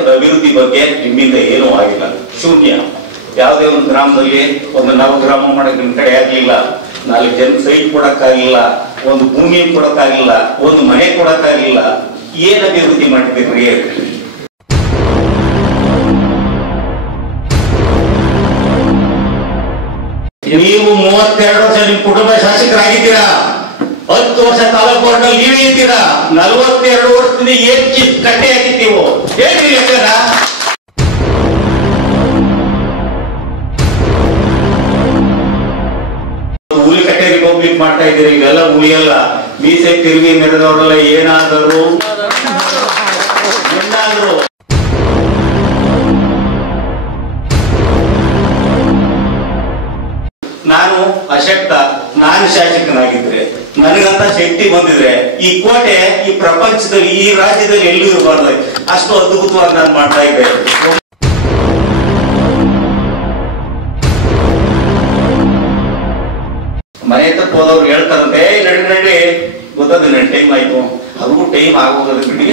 ತಾಲೂಕಿನ ಅಭಿವೃದ್ಧಿ ಬಗ್ಗೆ ನಿಮ್ಮಿಂದ ಏನೂ ಆಗಿಲ್ಲ, ಶೂನ್ಯ. ಯಾವುದೇ ಒಂದು ಗ್ರಾಮದಲ್ಲಿ ಒಂದು ನವಗ್ರಾಮ ಮಾಡಕ್ ನಿಮ್ ಕಡೆ ಆಗ್ಲಿಲ್ಲ, 4 ಜನ ಸೈಟ್ ಕೊಡಕ್ಕಾಗಿಲ್ಲ, ಒಂದು ಭೂಮಿ ಕೊಡಕ್ಕಾಗಿಲ್ಲ, ಒಂದು ಮನೆ ಕೊಡಕ್ಕಾಗಿಲ್ಲ. ಏನ್ ಅಭಿವೃದ್ಧಿ ಮಾಡಿದ್ರಿ? ನೀವು 32 ವರ್ಷ ನಿಮ್ ಕುಟುಂಬ ಶಾಸಕರಾಗಿದ್ದೀರಾ, 10 ವರ್ಷ ತಾಲೂಕು ಬೋರ್ಡ್ನಲ್ಲಿ ನೀವೇ ಇದ್ದೀರಾ. 42 ವರ್ಷದಿಂದ ಏನ್ ಕಟ್ಟೆ ಹಾಕಿದ್ದೀವೋ ಹೇಳಿ ಲೆಕ್ಕನ? ಹುಲಿ ಕಟ್ಟೆ ರಿಪಬ್ಲಿಕ್ ಮಾಡ್ತಾ ಇದ್ದೀರಿ, ಇವೆಲ್ಲ ಉಳಿಯಲ್ಲ. ಮೀಸೆ ತಿರುಗಿ ಮೆರೆದವರೆಲ್ಲ ಏನಾದರೂ ನಾನು ಅಶಕ್ತ, ನಾನು ಶಾಸಕನಾಗಿದ್ರೆ ನನಗಂತ ಶಕ್ತಿ ಬಂದಿದ್ರೆ ಈ ಕೋಟೆ ಈ ಪ್ರಪಂಚದಲ್ಲಿ ಈ ರಾಜ್ಯದಲ್ಲಿ ಎಲ್ಲೂ ಇರಬಾರ್ದು, ಅಷ್ಟು ಅದ್ಭುತವಾಗಿ ನಾನು ಮಾಡ್ತಾ ಇದ್ದೆ. ಮನೆ ತಪ್ಪ ಹೋದವ್ರು ಹೇಳ್ತಾರಂತೆ ನಡಿ ನಡಿ ಗೊತ್ತದ ನನ್ನ ಟೈಮ್ ಆಯ್ತು, ಅದು ಟೈಮ್ ಆಗೋಗೋದು ಬಿಡಿ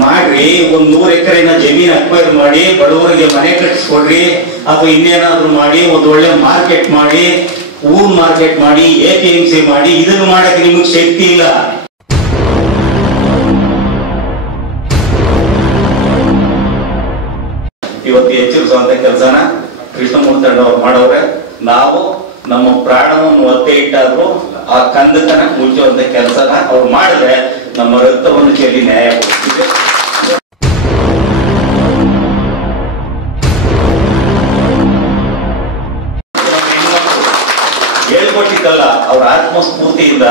ಮಾಡ್ರಿ. 100 ಎಕರೆನ ಜಮೀನ್ ಅಕ್ವೈರ್ ಮಾಡಿ ಬಡವರಿಗೆ ಮನೆ ಕಟ್ಟಿಸ್ಕೊಡ್ರಿ, ಅಥವಾ ಇನ್ನೇನಾದ್ರು ಮಾಡಿ ಒಂದು ಒಳ್ಳೆ ಮಾರ್ಕೆಟ್ ಮಾಡಿ, ಊರ್ ಮಾರ್ಕೆಟ್ ಮಾಡಿ, APMC ಮಾಡಿ. ಇದನ್ನು ಮಾಡಕ್ಕೆ ನಿಮಗೆ ಶಕ್ತಿ ಇಲ್ಲ. ಇವತ್ತು ಎಚ್ಚರಿಸುವಂತ ಕೆಲಸನ ಕೃಷ್ಣಮೂರ್ತಿ ಅವ್ರು ಮಾಡವ್ರೆ. ನಾವು ನಮ್ಮ ಪ್ರಾಣವನ್ನು ಒತ್ತೆ ಇಟ್ಟಾದ್ರು ಆ ಕಂದಕನ ಮುಚ್ಚುವಂತ ಕೆಲಸನ ಅವ್ರು ಮಾಡಿದ್ರೆ ನಮ್ಮ ರಕ್ತವನ್ನು ಚೆಲ್ಲಿ ನ್ಯಾಯ ಕೊಡ್ತಿದೆ. ಹೇಳ್ಕೊಟ್ಟಿದ್ದಲ್ಲ, ಅವ್ರ ಆತ್ಮಸ್ಫೂರ್ತಿಯಿಂದ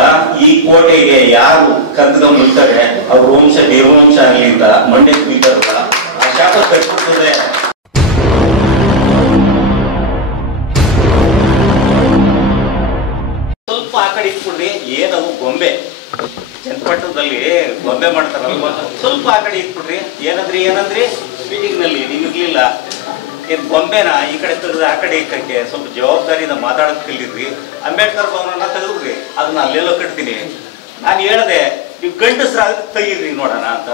ಈ ಕೋಟೆಗೆ ಯಾರು ಕಂದಕ ಮುಚ್ತಾರೆ ಅವ್ರ ವಂಶ ನಿರ್ವಂಶ ಆಗಲಿ ಅಂತ ಮಂಡ್ಯ ಬೀತಾರಲ್ಲ, ಆ ಶಾಪ ಕಟ್ಬಿಡ್ತದೆ. ಸ್ವಲ್ಪ ಆ ಕಡೆ ಇಟ್ಬಿಡ್ರಿ, ಏನದು ಗೊಂಬೆ ಚನ್ನಪಟ್ಟಣದಲ್ಲಿ ಗೊಂಬೆ ಮಾಡ್ತಾರಲ್ವ, ಸ್ವಲ್ಪ ಆ ಕಡೆ ಇಟ್ಬಿಡ್ರಿ. ಏನಂದ್ರಿ ಮೀಟಿಂಗ್ ನಲ್ಲಿ ನಿಮಗಿರ್ಲಿಲ್ಲ, ಗೊಂಬೆನ ಈ ಕಡೆ ತೆಗೆದು ಆ ಕಡೆ ಇಕ್ಕಕ್ಕೆ ಸ್ವಲ್ಪ ಜವಾಬ್ದಾರಿಯಿಂದ ಮಾತಾಡೋದ್ ಕಲಿದ್ರಿ. ಅಂಬೇಡ್ಕರ್ ಭವನನ್ನ ತೆಗೆದ್ರಿ, ಅದನ್ನ ಅಲ್ಲೆಲ್ಲೋ ಕಟ್ತೀನಿ. ನಾನು ಹೇಳ್ದೆ ನೀವು ಗಂಡಸ್ರಾಗ ತೆಗೀರಿ ನೋಡೋಣ ಅಂತ.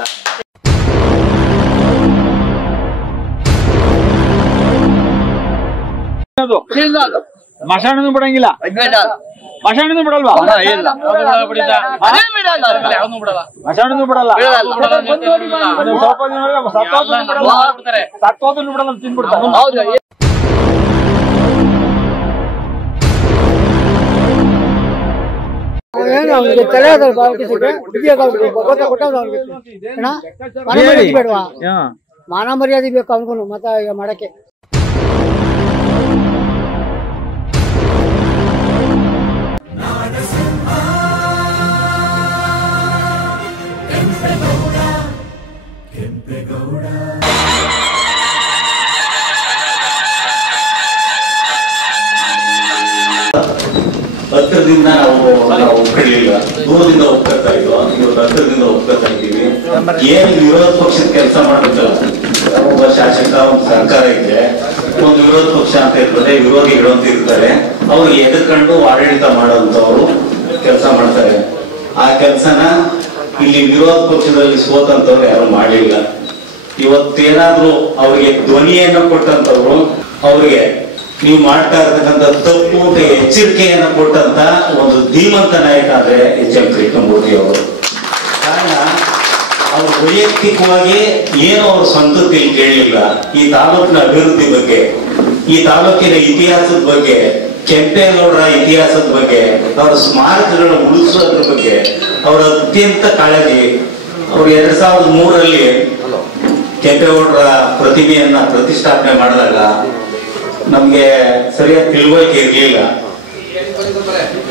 ಮಶಾಣನು ಬಿಡಂಗಿಲ್ಲ, ಮಶಾಣನು ಬಿಡಲ್ವಾ? ಮಶಾಣನು ಬಿಡಲ್ಲ, ಸತ್ತೋದನ್ನು ಬಿಡಲ್ಲ, ತಿನ್ಬಿಡ್ತಾರೆ. ಮಾನ ಮರ್ಯಾದೆ ಬೇಕು ಅವನಿಗೂ ಮತ ಮಾಡಕ್ಕೆ. ಹತ್ತಿರದಿಂದ ನಾವು ಒಪ್ಕೊಳ್ಳಿಲ್ಲ, ದೂರದಿಂದ ಒಪ್ಕೊಳ್ತಾ ಇದ್ವು. ಇವತ್ತು ಹತ್ತಿರದಿಂದ ಒಪ್ಕೊಳ್ತಾ ಇದ್ದೀವಿ. ಏನು ವಿರೋಧ ಪಕ್ಷದ ಕೆಲಸ ಮಾಡ್ಬೇಕಲ್ಲ, ಒಬ್ಬ ಶಾಸಕ ಒಂದು ಸರ್ಕಾರ ಇದೆ, ಒಂದು ವಿರೋಧ ಪಕ್ಷ ಅಂತ ಇರ್ತದೆ, ವಿರೋಧಿಗಳು ಅಂತ ಇರ್ತಾರೆ. ಅವ್ರಿಗೆ ಎದುರ್ಕೊಂಡು ಆಡಳಿತ ಮಾಡೋಂಥವ್ರು ಕೆಲಸ ಮಾಡ್ತಾರೆ. ಆ ಕೆಲಸನ ಇಲ್ಲಿ ವಿರೋಧ ಪಕ್ಷದಲ್ಲಿ ಸೋತಂತವ್ರು ಯಾರು ಮಾಡಲಿಲ್ಲ. ಇವತ್ತೇನಾದ್ರೂ ಅವ್ರಿಗೆ ಧ್ವನಿಯನ್ನು ಕೊಟ್ಟಂತವ್ರು, ಅವ್ರಿಗೆ ನೀವು ಮಾಡ್ತಾ ಇರ್ತಕ್ಕಂಥ ತಪ್ಪು ಅಂತ ಎಚ್ಚರಿಕೆಯನ್ನು ಕೊಟ್ಟಂತ ಒಂದು ಧೀಮಂತ ನಾಯಕ ಅಂದ್ರೆ HM ಕೃಷ್ಣಮೂರ್ತಿ ಅವರು. ಕಾರಣ ಅವರು ವೈಯಕ್ತಿಕವಾಗಿ ಏನೋ ಅವ್ರ ಸ್ವಂತದಲ್ಲಿ ಕೇಳಲಿಲ್ಲ. ಈ ತಾಲೂಕಿನ ಅಭಿವೃದ್ಧಿ ಬಗ್ಗೆ, ಈ ತಾಲೂಕಿನ ಇತಿಹಾಸದ ಬಗ್ಗೆ, ಕೆಂಪೇಗೌಡರ ಇತಿಹಾಸದ ಬಗ್ಗೆ, ಅವರ ಸ್ಮಾರಕಗಳನ್ನ ಉಳಿಸೋದ್ರ ಬಗ್ಗೆ ಅವರ ಅತ್ಯಂತ ಕಾಳಜಿ. ಅವರು 2003ರಲ್ಲಿ ಕೆಂಪೇಗೌಡರ ಪ್ರತಿಮೆಯನ್ನ ಪ್ರತಿಷ್ಠಾಪನೆ ಮಾಡಿದಾಗ ನಮ್ಗೆ ಸರಿಯಾದ ತಿಳುವಳಿಕೆ ಇರಲಿಲ್ಲ.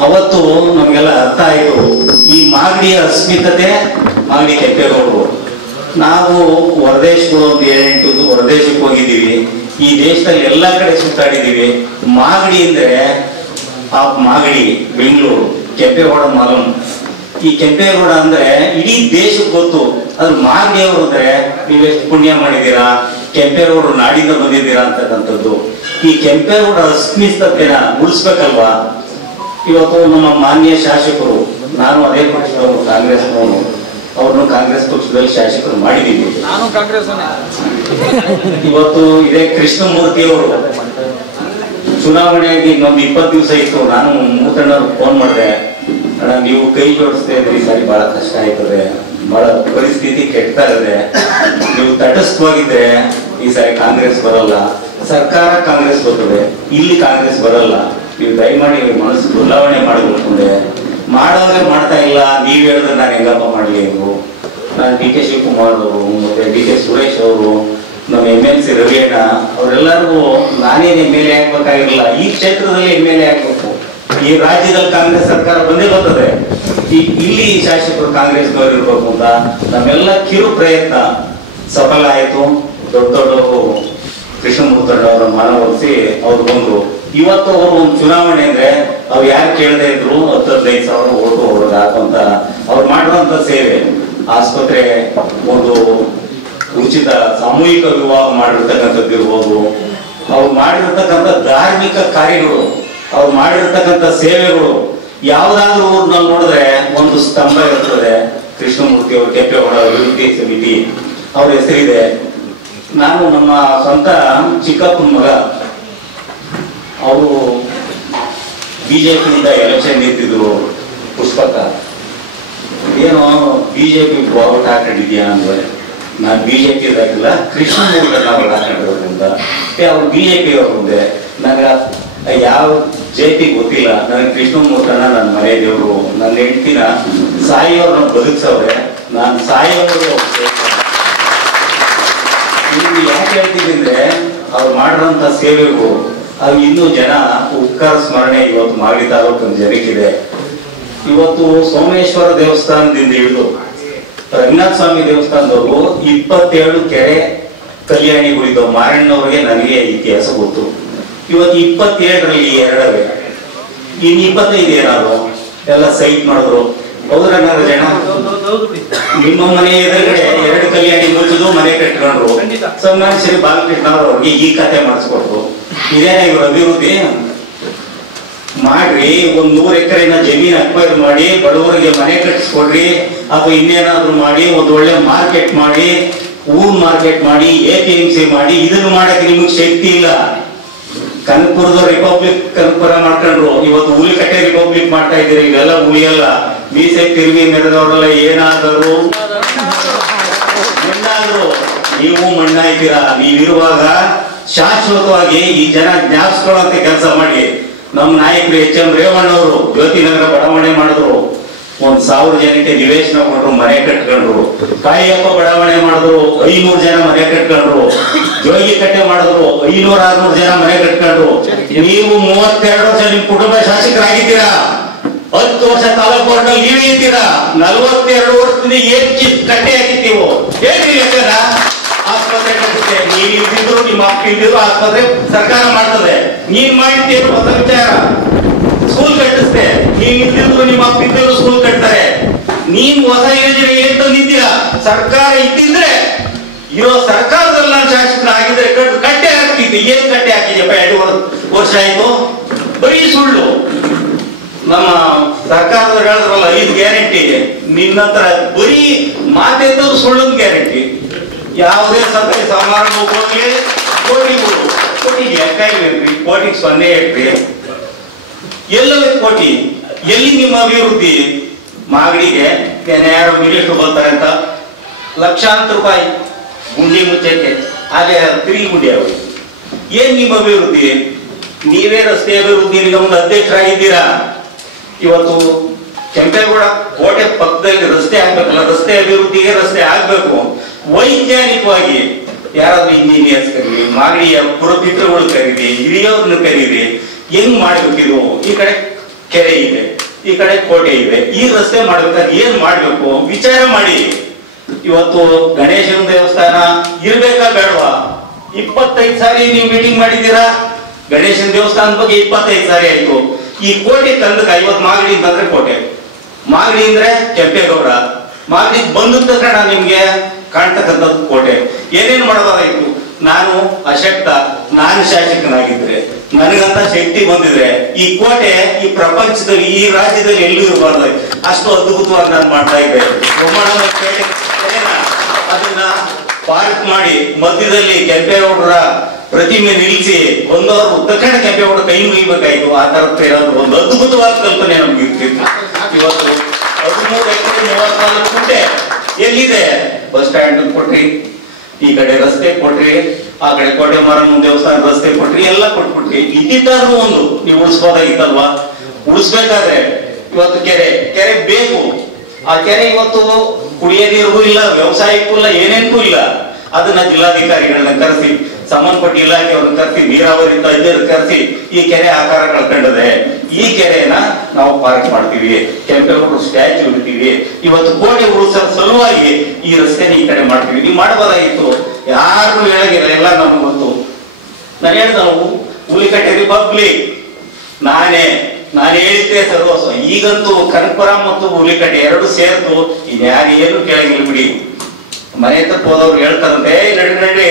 ಅವತ್ತು ನಮ್ಗೆಲ್ಲ ಅರ್ಥ ಆಯ್ತು, ಈ ಮಾಗಡಿಯ ಅಸ್ಮಿತತೆ ಮಾಗಡಿ ಕೆಂಪೇಗೌಡರು. ನಾವು ಹೊರದೇಶಗಳು ಒಂದು 7-8 ಹೊರದೇಶಕ್ಕೆ ಹೋಗಿದ್ದೀವಿ, ಈ ದೇಶದಲ್ಲಿ ಎಲ್ಲಾ ಕಡೆ ಸುತ್ತಾಡಿದೀವಿ. ಮಾಗಡಿ ಅಂದ್ರೆ ಆ ಮಾಗಡಿ ಬೆಂಗಳೂರು, ಕೆಂಪೇಗೌಡ ಮಾಲೂಮ್. ಈ ಕೆಂಪೇಗೌಡ ಅಂದ್ರೆ ಇಡೀ ದೇಶಕ್ಕೆ ಗೊತ್ತು. ಅದ್ರ ಮಾಗಡಿಯವರು ಅಂದ್ರೆ ನೀವೆಷ್ಟು ಪುಣ್ಯ ಮಾಡಿದೀರಾ, ಕೆಂಪೇಗೌಡರು ನಾಡಿಂದ ಬಂದಿದ್ದೀರಾ ಅಂತಕ್ಕಂಥದ್ದು. ಈ ಕೆಂಪೇಗೌಡ ಅಸ್ಮಿತತೆನ ಉಳಿಸ್ಬೇಕಲ್ವಾ? ಇವತ್ತು ನಮ್ಮ ಮಾನ್ಯ ಶಾಸಕರು, ನಾನು ಅದೇ ಪಕ್ಷದವರು, ಕಾಂಗ್ರೆಸ್ನವನು, ಅವ್ರನ್ನು ಕಾಂಗ್ರೆಸ್ ಪಕ್ಷದಲ್ಲಿ ಶಾಸಕರು ಮಾಡಿದ್ದೀವಿ. ನಾನು ಕಾಂಗ್ರೆಸ್. ಇವತ್ತು ಇದೇ ಕೃಷ್ಣಮೂರ್ತಿ ಅವರು ಚುನಾವಣೆಯಾಗಿ ಇನ್ನೊಂದು 20 ದಿವಸ ಇತ್ತು. ನಾನು ಮೂತಣ್ಣವ್ರಿಗೆ ಫೋನ್ ಮಾಡಿದೆ, ಅಣ್ಣ ನೀವು ಕೈ ಜೋಡಿಸ್ತಾ ಇದ್ರಿ, ಈ ಸಾರಿ ಬಹಳ ಕಷ್ಟ ಆಯ್ತದೆ, ಬಹಳ ಪರಿಸ್ಥಿತಿ ಕೆಡ್ತಾ ಇದೆ, ನೀವು ತಟಸ್ಥವಾಗಿದ್ರೆ ಈ ಸಾರಿ ಕಾಂಗ್ರೆಸ್ ಬರಲ್ಲ, ಸರ್ಕಾರ ಕಾಂಗ್ರೆಸ್ ಬರ್ತದೆ, ಇಲ್ಲಿ ಕಾಂಗ್ರೆಸ್ ಬರಲ್ಲ, ನೀವು ದಯಮಾಡಿ ಮನಸ್ಸು ಬದಲಾವಣೆ ಮಾಡಬೇಕು. ಮಾಡೋದ್ರೆ ಮಾಡ್ತಾ ಇಲ್ಲ, ನೀವ್ ಹೇಳಿದ್ರೆ ನಾನು ಹೆಂಗಪ್ಪ ಮಾಡ್ಲಿ ಇವರು. ನಾನು ಡಿ ಕೆ ಶಿವಕುಮಾರ್ ಅವರು, ಮತ್ತೆ ಡಿ ಕೆ ಸುರೇಶ್ ಅವರು, ನಮ್ಮ MLC ರವಿಯಣ್ಣ ಅವರೆಲ್ಲರಿಗೂ ನಾನೇನು MLA ಆಗ್ಬೇಕಾಗಿರಲಿಲ್ಲ, ಈ ಕ್ಷೇತ್ರದಲ್ಲಿ MLA ಆಗ್ಬೇಕು. ಈ ರಾಜ್ಯದಲ್ಲಿ ಕಾಂಗ್ರೆಸ್ ಸರ್ಕಾರ ಬಂದೇ ಬರ್ತದೆ, ಇಲ್ಲಿ ಶಾಸಕರು ಕಾಂಗ್ರೆಸ್ನವರು ಇರ್ಬೇಕು ಅಂತ ನಮ್ಮೆಲ್ಲ ಕಿರು ಪ್ರಯತ್ನ ಸಫಲ ಆಯ್ತು. ದೊಡ್ಡ ದೊಡ್ಡವರು ಕೃಷ್ಣಮೂರ್ತಿ ಅವರ ಮನವೊಲಿಸಿ ಅವ್ರು ಬಂದ್ರು. ಇವತ್ತು ಅವರು ಒಂದು ಚುನಾವಣೆ ಅಂದ್ರೆ ಅವ್ರು ಯಾರು ಕೇಳದೆ ಇದ್ರು 10-15 ಸಾವಿರ ಓಟು ಅವ್ರಿಗೆ ಹಾಕುವಂತ ಅವ್ರು ಮಾಡಿರುವಂತ ಸೇವೆ, ಆಸ್ಪತ್ರೆ, ಒಂದು ಉಚಿತ ಸಾಮೂಹಿಕ ವಿವಾಹ ಮಾಡಿರ್ತಕ್ಕಂಥದ್ದು ಇರ್ಬೋದು, ಅವ್ರು ಮಾಡಿರ್ತಕ್ಕಂಥ ಧಾರ್ಮಿಕ ಕಾರ್ಯಗಳು, ಅವ್ರು ಮಾಡಿರ್ತಕ್ಕಂಥ ಸೇವೆಗಳು, ಯಾವ್ದಾದ್ರು ಊರ್ನಲ್ಲಿ ನೋಡಿದ್ರೆ ಒಂದು ಸ್ತಂಭ ಇರ್ತದೆ, ಕೃಷ್ಣಮೂರ್ತಿ ಅವರು ಕೆಂಪೇಗೌಡ ಅಭಿವೃದ್ಧಿ ಸಮಿತಿ ಅವ್ರ ಹೆಸರಿದೆ. ನಾನು ನಮ್ಮ ಸ್ವಂತ ಚಿಕ್ಕಪ್ಪನ ಮಗ, ಅವರು ಬಿಜೆಪಿಯಿಂದ ಎಲೆಕ್ಷನ್ ನಿಂತಿದ್ರು, ಪುಷ್ಪಕ ಏನೋ ಬಿಜೆಪಿ ಬಾವುಟ ಹಾಕೊಂಡಿದ್ಯಾ ಅಂದ್ರೆ, ನಾನು ಬಿಜೆಪಿ ಇದಾಗಿಲ್ಲ, ಕೃಷ್ಣಮೂರ್ತಿ ನಾವು ಹಾಕೊಂಡಿರೋದ್ರಿಂದ ಅವ್ರು ಬಿಜೆಪಿ ಅವ್ರ ಮುಂದೆ ನನಗೆ ಯಾವ ಜೆಪಿ ಗೊತ್ತಿಲ್ಲ, ನನಗೆ ಕೃಷ್ಣಮೂರ್ತನ ನನ್ನ ಮನೆ ದೇವರು, ನನ್ನ ಹೆಂಡತಿನ ಸಾಯಿಯವ್ರನ್ನ ಬದುಕ್ಸವ್ರೆ, ನಾನು ಸಾಯಿಯವರು ಯಾಕೆ ಹೇಳ್ತೀನಿ ಅಂದ್ರೆ ಅವ್ರು ಮಾಡಿರೋಂಥ ಸೇವೆಗೂ ಅದು ಇನ್ನೂ ಜನ ಉಪಕಾರ ಸ್ಮರಣೆ ಇವತ್ತು ಮಾಗಡಿ ತಾಲೂಕಿನ ಜನಕ್ಕಿದೆ. ಇವತ್ತು ಸೋಮೇಶ್ವರ ದೇವಸ್ಥಾನದಿಂದ ಹಿಡಿದು ರಂಗನಾಥ ಸ್ವಾಮಿ ದೇವಸ್ಥಾನದವರು 27 ಕೆರೆ ಕಲ್ಯಾಣಿಗಳಿದ್ದವು. ಮಾರಣ್ಣವ್ರಿಗೆ ನನಗೆ ಇತಿಹಾಸ ಗೊತ್ತು. ಇವತ್ತು 27ರಲ್ಲಿ 2 ಇನ್ನು 25 ಏನಾದ್ರು ಎಲ್ಲ ಸೈಟ್ ಮಾಡಿದ್ರು. ಹೌದ್ರ ಜನ ನಿಮ್ಮ ಮನೆ ಎದುರುಗಡೆ 2 ಕಲ್ಯಾಣಿ ಮುಚ್ಚಿದ್ರು, ಮನೆ ಕಟ್ಕೊಂಡ್ರು. ಸನ್ಮಾನ್ಯ ಶ್ರೀ ಬಾಲಕೃಷ್ಣ ಅವ್ರಿಗೆ ಈ ಕಥೆ ಮಾಡಿಸ್ಕೊಟ್ರು. ಇದೇನ ಇವ್ರ ಅಭಿವೃದ್ಧಿ ಮಾಡ್ರಿ, ಒಂದ್ 100 ಎಕರೆನ ಜಮೀನ್ ಅಕ್ವೈರ್ ಮಾಡಿ ಬಡವರಿಗೆ ಮನೆ ಕಟ್ಟಿಸ್ಕೊಡ್ರಿ, ಅಥವಾ ಇನ್ನೇನಾದ್ರು ಮಾಡಿ ಒಂದು ಒಳ್ಳೆ ಮಾರ್ಕೆಟ್ ಮಾಡಿ, ಊರ್ ಮಾರ್ಕೆಟ್ ಮಾಡಿ, APMC ಮಾಡಿ. ಇದನ್ನು ಮಾಡಕ್ಕೆ ನಿಮಗ್ ಶಕ್ತಿ ಇಲ್ಲ. ಕನಕಪುರದ ರಿಪಬ್ಲಿಕ್ ಕನಕಪುರ ಮಾಡ್ಕೊಂಡ್ರು, ಇವತ್ತು ಹುಲಿಕಟ್ಟೆ ರಿಪಬ್ಲಿಕ್ ಮಾಡ್ತಾ ಇದ್ದೀರಿ. ಇವೆಲ್ಲ ಉಳಿಯಲ್ಲ. ಮೀಸೆ ತಿರುಗಿ ಮೆರೆದವರೆಲ್ಲ ಏನಾದರೂ ಮಣ್ಣಾದ್ರು, ನೀವು ಮಣ್ಣಾಯ್ತೀರಾ. ನೀವಿರುವಾಗ ಶಾಶ್ವತವಾಗಿ ಈ ಜನ ಜ್ಞಾಪಿಸ್ಕೊಳ್ಳುವಂತ ಕೆಲಸ ಮಾಡಿ. ನಮ್ಮ ನಾಯಕರು HM ರೇವಣ್ಣವರು ಜ್ಯೋತಿನಗರ ಬಡಾವಣೆ ಮಾಡಿದ್ರು, 1000 ಜನಕ್ಕೆ ನಿವೇಶನ ಕೊಟ್ಟರು, ಮನೆ ಕಟ್ಕೊಂಡ್ರು. ಕಾಯಿಯಪ್ಪ ಬಡಾವಣೆ ಮಾಡಿದ್ರು, 500 ಜನ ಮನೆ ಕಟ್ಕೊಂಡ್ರು. ಜೋಗಿ ಕಟ್ಟೆ ಮಾಡಿದ್ರು, 500-600 ಜನ ಮನೆ ಕಟ್ಕೊಂಡ್ರು. ನೀವು 32 ವರ್ಷ ನಿಮ್ ಕುಟುಂಬ ಶಾಸಕರಾಗಿದ್ದೀರಾ, 10 ವರ್ಷ ತಾಲೂಕು ಬೋರ್ಡ್ನಲ್ಲಿ ನೀವೇ ಇದ್ದೀರಾ. 42 ವರ್ಷದಿಂದ ಏನ್ ಕಟ್ಟೆ ಹಾಕಿದ್ದೀವೋ ಹೇಳಿ ಲೆಕ್ಕನ. ಆಸ್ಪತ್ರೆ ಕಟ್ಟಿದೆ, ನೀವು ಇದ್ದಿದ್ರು, ನಿಮ್ಮ ಅಪ್ಪ ಇದ್ದಿದ್ರು, ಆಸ್ಪತ್ರೆ ಸರ್ಕಾರ ಮಾಡ್ತದೆ. ನೀನ್ ಮಾಡಿದ್ದೇನು ಹೊಸ ವಿಚಾರ. ಸ್ಕೂಲ್ ಕಟ್ಟಿಸ್ತೆ, ನೀವ್ ಇದ್ದಿದ್ರು, ನಿಮ್ಮ ಅಪ್ಪ ಇದ್ದಿದ್ರು, ಸ್ಕೂಲ್ ಕಟ್ತಾರೆ. ನೀನ್ ಹೊಸ ಯೋಜನೆ ಏನ್ ತಂದಿದ್ದೀರಾ? ಸರ್ಕಾರ ಇದ್ದಿದ್ರೆ, ಇರೋ ಸರ್ಕಾರದಲ್ಲಿ ನಾನು ಶಾಸಕನಾಗಿದ್ರೆ ಕಟ್ಟೆ ಹಾಕ್ತಿದ್ದೆ. ಏನ್ ಕಟ್ಟೆ ಹಾಕಿದ್ಯಪ್ಪ? 2 ವರ್ಷ ಆಯ್ತು. ಬರೀ ಸುಳ್ಳು. ನಮ್ಮ ಸರ್ಕಾರದವ್ರು ಹೇಳಿದ್ರಲ್ಲ 5 ಗ್ಯಾರಂಟಿ, ನಿನ್ನ ಹತ್ರ ಬರೀ ಮಾತೆಂತದ್ದು ಸುಳ್ಳೊಂದು ಗ್ಯಾರಂಟಿ. ಯಾವುದೇ ಸರ್ಕಾರಿ ಸಮಾರಂಭಕ್ಕೆ ಹೋಗಿ ಕೋಟಿಗೆ ಲೆಕ್ಕ ಇಲ್ವೇನ್ರಿ? ಕೋಟಿಗೆ 0 ಇಟ್ರಿ. ಎಲ್ಲವೇ ಕೋಟಿ. ಎಲ್ಲಿ ನಿಮ್ಮ ಅಭಿವೃದ್ಧಿ? ಮಾಗಡಿಗೆ ಯಾರು ಮಿನಿಸ್ಟರ್ ಬರ್ತಾರೆ ಅಂತ ಲಕ್ಷಾಂತರ ರೂಪಾಯಿ ಗುಂಡಿ ಮುಚ್ಚಕ್ಕೆ, ಹಾಗೆ ತಿರುಗಿ ಗುಂಡಿ ಆಗಿ. ಏನ್ ನಿಮ್ಮ ಅಭಿವೃದ್ಧಿ? ನೀವೇ ರಸ್ತೆ ಅಭಿವೃದ್ಧಿ ನಿಗಮದ ಅಧ್ಯಕ್ಷರಾಗಿದ್ದೀರಾ. ಇವತ್ತು ಕೆಂಪೇಗೌಡ ಕೋಟೆ ಪಕ್ಕದಲ್ಲಿ ರಸ್ತೆ ಆಗ್ಬೇಕಲ್ಲ, ರಸ್ತೆ ಅಭಿವೃದ್ಧಿಗೆ ರಸ್ತೆ ಆಗ್ಬೇಕು. ವೈಜ್ಞಾನಿಕವಾಗಿ ಯಾರಾದ್ರೂ ಇಂಜಿನಿಯರ್ಸ್ ಕರೀರಿ, ಮಾಗಡಿಯ ಪುರಪಿತೃಗಳು ಕರೀರಿ, ಹಿರಿಯವ್ರನ್ನ ಕರೀರಿ. ಹೆಂಗ್ ಮಾಡ್ಬೇಕಿದು? ಈ ಕಡೆ ಕೆರೆ ಇದೆ, ಈ ಕಡೆ ಕೋಟೆ ಇದೆ, ಈ ರಸ್ತೆ ಮಾಡ್ಬೇಕಾದ್ರೆ ಏನ್ ಮಾಡ್ಬೇಕು ವಿಚಾರ ಮಾಡಿ. ಇವತ್ತು ಗಣೇಶನ ದೇವಸ್ಥಾನ ಇರ್ಬೇಕಾ ಬೇಡವಾ? 25 ಸಾರಿ ನೀವು ಮೀಟಿಂಗ್ ಮಾಡಿದ್ದೀರಾ. ಗಣೇಶನ ದೇವಸ್ಥಾನದ ಬಗ್ಗೆ 25 ಸಾರಿ ಆಯ್ತು. ಈ ಕೋಟೆ ತಂದಕ ಇವತ್ತು ಮಾಗಡಿ ಅಂತಂದ್ರೆ ಕೋಟೆ, ಮಾಗಡಿ ಅಂದ್ರೆ ಕೆಂಪೇಗೌಡ, ಮಾಗಡಿ ಬಂದ ತಕ್ಷಣ ನಿಮ್ಗೆ ಕಾಣ್ತಕ್ಕಂಥದ್ದು ಕೋಟೆ. ಏನೇನ್ ಮಾಡೋದಾಯ್ತು? ನಾನು ಅಶಕ್ತ, ನಾನು ಶಾಸಕನಾಗಿದ್ರೆ, ನನಗಂತ ಶಕ್ತಿ ಬಂದಿದ್ರೆ ಈ ಕೋಟೆ ಈ ಪ್ರಪಂಚದಲ್ಲಿ ಈ ರಾಜ್ಯದಲ್ಲಿ ಎಲ್ಲೂ ಇರಬಾರ್ದು. ಅಷ್ಟು ಅದ್ಭುತವಾಗಿ ನಾನು ಮಾಡ್ತಾ ಇದ್ದೆ. ಅದನ್ನ ಪಾರ್ಕ್ ಮಾಡಿ ಮಧ್ಯದಲ್ಲಿ ಕೆಂಪೇಗೌಡರ ಪ್ರತಿಮೆ ನಿಲ್ಲಿಸಿ ಬಂದವರು ತಕ್ಷಣ ಕೆಂಪೇಗೌಡ ಕೈ ಮುಗಿಬೇಕಾಯ್ತು. ಆ ತರದ್ದು ಏನಾದ್ರು ಒಂದು ಅದ್ಭುತವಾದ ಕಲ್ಪನೆ ನಮ್ಗೆ ಇರ್ತಿತ್ತು. ಇವತ್ತು 13 ಎಕರೆ 34 ಗುಂಟೆ ಎಲ್ಲಿದೆ? ಬಸ್ ಸ್ಟ್ಯಾಂಡ್ ಕೊಟ್ರಿ, ಈ ಕಡೆ ರಸ್ತೆ ಕೊಟ್ರಿ, ಆ ಕಡೆ ಕೋಟೆ ಮಾರಮ್ಮನ ದೇವಸ್ಥಾನ ರಸ್ತೆ ಕೊಟ್ರಿ, ಎಲ್ಲ ಕೊಟ್ಬಿಟ್ರಿ. ಇದ್ದಿದ್ದಾದ್ರೂ ಒಂದು ನೀವು ಉಳಿಸ್ಬೋದಾಗಿತ್ತಲ್ವಾ? ಉಳಿಸ್ಬೇಕಾದ್ರೆ ಇವತ್ತು ಕೆರೆ ಬೇಕು. ಆ ಕೆರೆ ಇವತ್ತು ಕುಡಿಯೋ ನೀರಿಗೂ ಇಲ್ಲ, ವ್ಯವಸಾಯಕ್ಕೂ ಇಲ್ಲ, ಏನೇನಕ್ಕೂ ಇಲ್ಲ. ಅದನ್ನ ಜಿಲ್ಲಾಧಿಕಾರಿಗಳನ್ನ ಕರೆಸಿ, ಸಂಬಂಧಪಟ್ಟ ಇಲಾಖೆಯವ್ರನ್ನ ಕರೆಸಿ, ನೀರಾವರಿ ತಜ್ಞರನ್ನ ಕರೆಸಿ ಈ ಕೆರೆ ಆಕಾರ ಕಳ್ಕೊಂಡಿದೆ. ಈ ಕೆರೆಯನ್ನ ನಾವು ಪಾರ್ಕ್ ಮಾಡ್ತೀವಿ, ಕೆಂಪೇಗೌಡರು ಸ್ಟ್ಯಾಚ್ಯೂ ಇಡ್ತೀವಿ. ಇವತ್ತು ಕೋಟೆ ಉಳಿಸೋ ಸಲುವಾಗಿ ಈ ರಸ್ತೆನ ಈ ಕಡೆ ಮಾಡ್ತೀವಿ. ನೀವು ಮಾಡಬಹುದಾಗಿತ್ತು, ಯಾರು ಹೇಳಗಿಲ್ಲ, ಎಲ್ಲ ನಮ್ಗೆ ಗೊತ್ತು. ನಾನು ಹೇಳ್ದ ಹುಲಿಕಟ್ಟೆ ರಿಪಬ್ಲಿಕ್ ನಾನು ಹೇಳಿದ್ದೆ ಸರ್ವಸ್ವ. ಈಗಂತೂ ಕನಕಪುರ ಮತ್ತು ಹುಲಿಕಟ್ಟೆ ಎರಡು ಸೇರ್ತು ಇನ್ಯಾರು ಏನು ಕೇಳಂಗಿಲ್ಲ ಬಿಡಿ. ಮನೆ ಹತ್ರ ಹೋದವ್ರು ಹೇಳ್ತಾರಂತೆ, ನಡಿ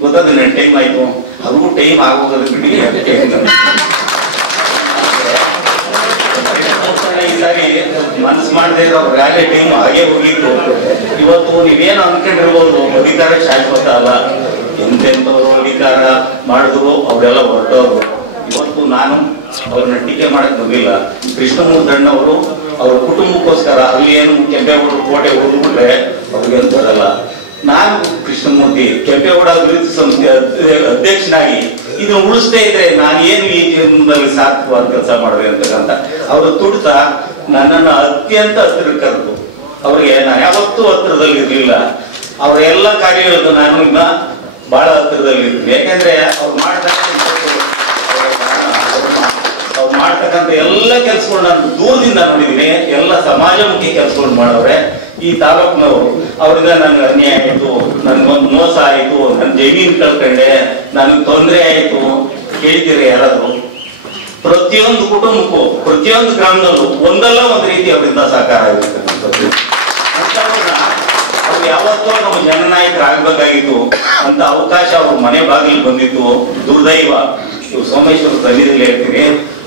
ಗೊತ್ತದ ನನ್ನ ಟೈಮ್ ಆಯ್ತು, ಅವ್ರಿಗೂ ಟೈಮ್ ಆಗೋಗೋದು ಬಿಡಿ. ಈ ಸಾರಿ ಮನಸ್ಸು ಮಾಡದೆ ಅವ್ರಿಗೆ ಟೈಮ್ ಹಾಗೆ ಹೋಗಿತ್ತು. ಇವತ್ತು ನೀವೇನು ಅನ್ಕೊಂಡಿರ್ಬೋದು, ಅಧಿಕಾರ ಶಾಶ್ವತ ಅಲ್ಲ. ಎಂತೆಂಥವ್ರು ಅಧಿಕಾರ ಮಾಡಿದ್ರು ಅವರೆಲ್ಲ ಹೊರಟವ್ರು. ಇವತ್ತು ನಾನು ಅವ್ರನ್ನ ಟೀಕೆ ಮಾಡಕ್ ಬಂದಿಲ್ಲ. ಕೃಷ್ಣಮೂರ್ಧಣ್ಣವರು ಅವ್ರ ಕುಟುಂಬಕ್ಕೋಸ್ಕರ ಅಲ್ಲಿ ಏನು ಕೆಂಪೇಗೌಡರು ಕೋಟೆ ಹೋಗ್ಬಿಟ್ರೆ ಅವ್ರಿಗೇನು ಬರಲ್ಲ. ನಾನು ಕೃಷ್ಣಮೂರ್ತಿ ಕೆಂಪೇಗೌಡ ಅಭಿವೃದ್ಧಿ ಸಂಸ್ಥೆ ಅಧ್ಯಕ್ಷನಾಗಿ ಇದನ್ನ ಉಳಿಸದೇ ಇದ್ರೆ ನಾನು ಏನು ಈ ಜೀವನದಲ್ಲಿ ಸಾರ್ಥಕವಾದ ಕೆಲಸ ಮಾಡಿದೆ ಅಂತಕ್ಕಂಥ ಅವರು ತುಡಿತ ನನ್ನನ್ನು ಅತ್ಯಂತ ಹತ್ತಿರ ಕರೆದು, ಅವ್ರಿಗೆ ನಾನು ಯಾವತ್ತೂ ಹತ್ತಿರದಲ್ಲಿ ಇರ್ಲಿಲ್ಲ. ಅವರ ಎಲ್ಲ ಕಾರ್ಯಗಳದ್ದು ನಾನು ಇನ್ನ ಬಹಳ ಹತ್ತಿರದಲ್ಲಿ ಇರ್ತೀನಿ. ಯಾಕಂದ್ರೆ ಅವ್ರು ಮಾಡ್ತಕ್ಕಂಥ ಎಲ್ಲ ಕೆಲ್ಸಗಳು ನಾನು ದೂರದಿಂದ ನೋಡಿದ್ದೀನಿ. ಎಲ್ಲ ಸಮಾಜಮುಖಿ ಕೆಲ್ಸಗಳು ಮಾಡವ್ರೆ. ಈ ತಾಲೂಕಿನವರು ಅವ್ರಿಂದ ನನ್ಗೆ ಅನ್ಯಾಯ ಆಯ್ತು, ನನ್ಗೊಂದು ಮೋಸ ಆಯ್ತು, ನನ್ನ ಜಮೀನು ಕಳ್ಕೊಂಡೆ, ನನಗೆ ತೊಂದರೆ ಆಯ್ತು ಕೇಳ್ತೀರಿ ಯಾರಾದ್ರು? ಪ್ರತಿಯೊಂದು ಕುಟುಂಬಕ್ಕೂ ಪ್ರತಿಯೊಂದು ಗ್ರಾಮದಲ್ಲೂ ಒಂದಲ್ಲ ಒಂದು ರೀತಿ ಅವರಿಂದ ಸಹಕಾರ ಆಗಿರ್ತಕ್ಕಂಥದ್ದು. ಅಂತವ್ರನ್ನ ಅವ್ರು ಯಾವತ್ತೋ ನಮ್ಮ ಜನನಾಯಕರಾಗಬೇಕಾಗಿತ್ತು ಅಂತ ಅವಕಾಶ ಅವ್ರ ಮನೆ ಬಾಗಿಲು ಬಂದಿತ್ತು. ದುರ್ದೈವ. ಇವು ಸೋಮೇಶ್ವರ ಸನ್ನಿಧಿಯಲ್ಲಿ ಹೇಳ್ತೀನಿ,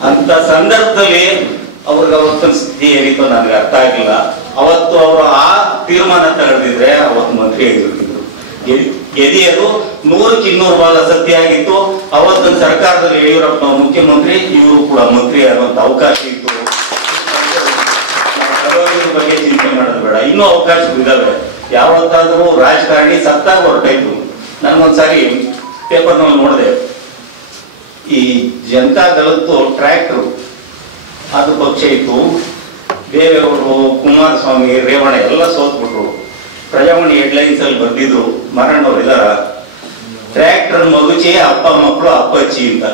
ಅಂತ ಸಂದರ್ಭದಲ್ಲಿ ಅವ್ರಿಗೆ ಅವತ್ತಿನ ಸ್ಥಿತಿ ಏನಿತ್ತು ನನಗೆ ಅರ್ಥ ಆಗಿಲ್ಲ. ಅವತ್ತು ಅವರು ಆ ತೀರ್ಮಾನ ತಗೊಂಡಿದ್ರೆ ಅವತ್ತು ಮಂತ್ರಿ ಆಗಿರ್ತಿದ್ರು. ಗೆದಿಯದು 100ಕ್ಕೆ 200 ಭಾಗ ಸತ್ಯ ಆಗಿತ್ತು. ಅವತ್ತಿನ ಸರ್ಕಾರದಲ್ಲಿ ಯಡಿಯೂರಪ್ಪ ಮುಖ್ಯಮಂತ್ರಿ, ಇವರು ಕೂಡ ಮಂತ್ರಿ ಆಗುವಂತ ಅವಕಾಶ ಇತ್ತು. ಬಗ್ಗೆ ಚಿಂತೆ ಮಾಡೋದು ಬೇಡ, ಇನ್ನೂ ಅವಕಾಶಗಳಿದಾವೆ. ಯಾವತ್ತಾದ್ರೂ ರಾಜಕಾರಣಿ ಸತ್ತಾಗ ಹೊರಟಾಯ್ತು. ನನಗೊಂದ್ಸಾರಿ ಪೇಪರ್ನಲ್ಲಿ ನೋಡಿದೆ, ಈ ಜನತಾ ದಳದ್ದು ಟ್ರ್ಯಾಕ್ಟರ್ ಅದು ಪಕ್ಷ ಇತ್ತು. ದೇವೇಗೌಡರು, ಕುಮಾರಸ್ವಾಮಿ, ರೇವಣ್ಣ ಎಲ್ಲ ಸೋತ್ಬಿಟ್ರು. ಪ್ರಜಾವಾಣಿ ಹೆಡ್ಲೈನ್ಸ್ ಅಲ್ಲಿ ಬರ್ದಿದ್ರು, ಮರಣ್ಣವ್ರು ಇದಾರ, ಟ್ರ್ಯಾಕ್ಟರ್ ಮಗುಚಿ ಅಪ್ಪ ಮಕ್ಕಳು ಅಪ್ಪಚ್ಚಿ ಅಂತ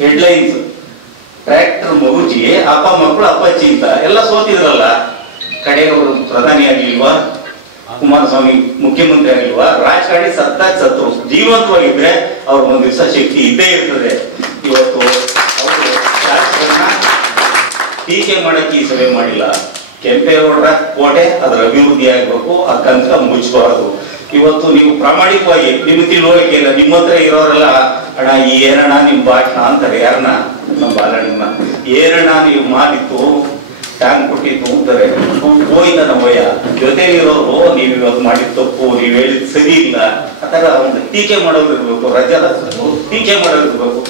ಹೆಡ್ಲೈನ್ಸ್. ಟ್ರ್ಯಾಕ್ಟರ್ ಮಗುಚಿ ಅಪ್ಪ ಮಕ್ಕಳು ಅಪ್ಪಚ್ಚಿ ಅಂತ ಎಲ್ಲ ಸೋತಿದ್ರಲ್ಲ. ಕಡೆಗೆ ಅವರು ಪ್ರಧಾನಿ ಆಗ್ಲಿಲ್ವಾ, ಕುಮಾರಸ್ವಾಮಿ ಮುಖ್ಯಮಂತ್ರಿ ಆಗಿಲ್ವಾ? ರಾಜಕಾರಣಿ ಸತ್ತಾಗ ಸತ್ರು. ಜೀವಂತವಾಗಿದ್ರೆ ಅವ್ರ ಒಂದ್ ದಿವಸ ಶಕ್ತಿ ಇದ್ದೇ ಇರ್ತದೆ. ಇವತ್ತು ಅವರು ರಾಜಕಾರಣ ಟೀಕೆ ಮಾಡಕ್ಕೆ ಈ ಸಭೆ ಮಾಡಿಲ್ಲ. ಕೆಂಪೇಗೌಡರ ಕೋಟೆ ಅದರ ಅಭಿವೃದ್ಧಿ ಆಗ್ಬೇಕು, ಆ ಕಂಕ ಮುಚ್ಚಬಾರದು. ಇವತ್ತು ನೀವು ಪ್ರಾಮಾಣಿಕವಾಗಿ ನಿಮ್ಗೆ ತಿಳುವಳಿಕೆ ಇಲ್ಲ, ನಿಮ್ಮ ಹತ್ರ ಇರೋರೆಲ್ಲ ಅಣ್ಣ ಏನಣ್ಣ ನಿಮ್ ಭಾಷಣ ಅಂತಾರೆ. ಯಾರನ್ನ? ನಮ್ಮ ಬಾಲಣ್ಣನ. ಏನಣ್ಣ ನೀವು ಮಾಡಿತ್ತು, ಟ್ಯಾಂಕ್ ಕೊಟ್ಟಿತ್ತು ಅಂತಾರೆ. ಹೋಯ್ದ ನಮ್ಮಯ್ಯ ಜೊತೆಲಿರೋರು ನೀವು ಇವಾಗ ಮಾಡಿದ ತಪ್ಪು, ನೀವು ಹೇಳಿದ್ ಸರಿ ಇಲ್ಲ, ಆತರ ಒಂದು ಟೀಕೆ ಮಾಡೋರು ಇರ್ಬೇಕು. ರಜದ ಟೀಕೆ ಮಾಡೋರು ಇರ್ಬೇಕು.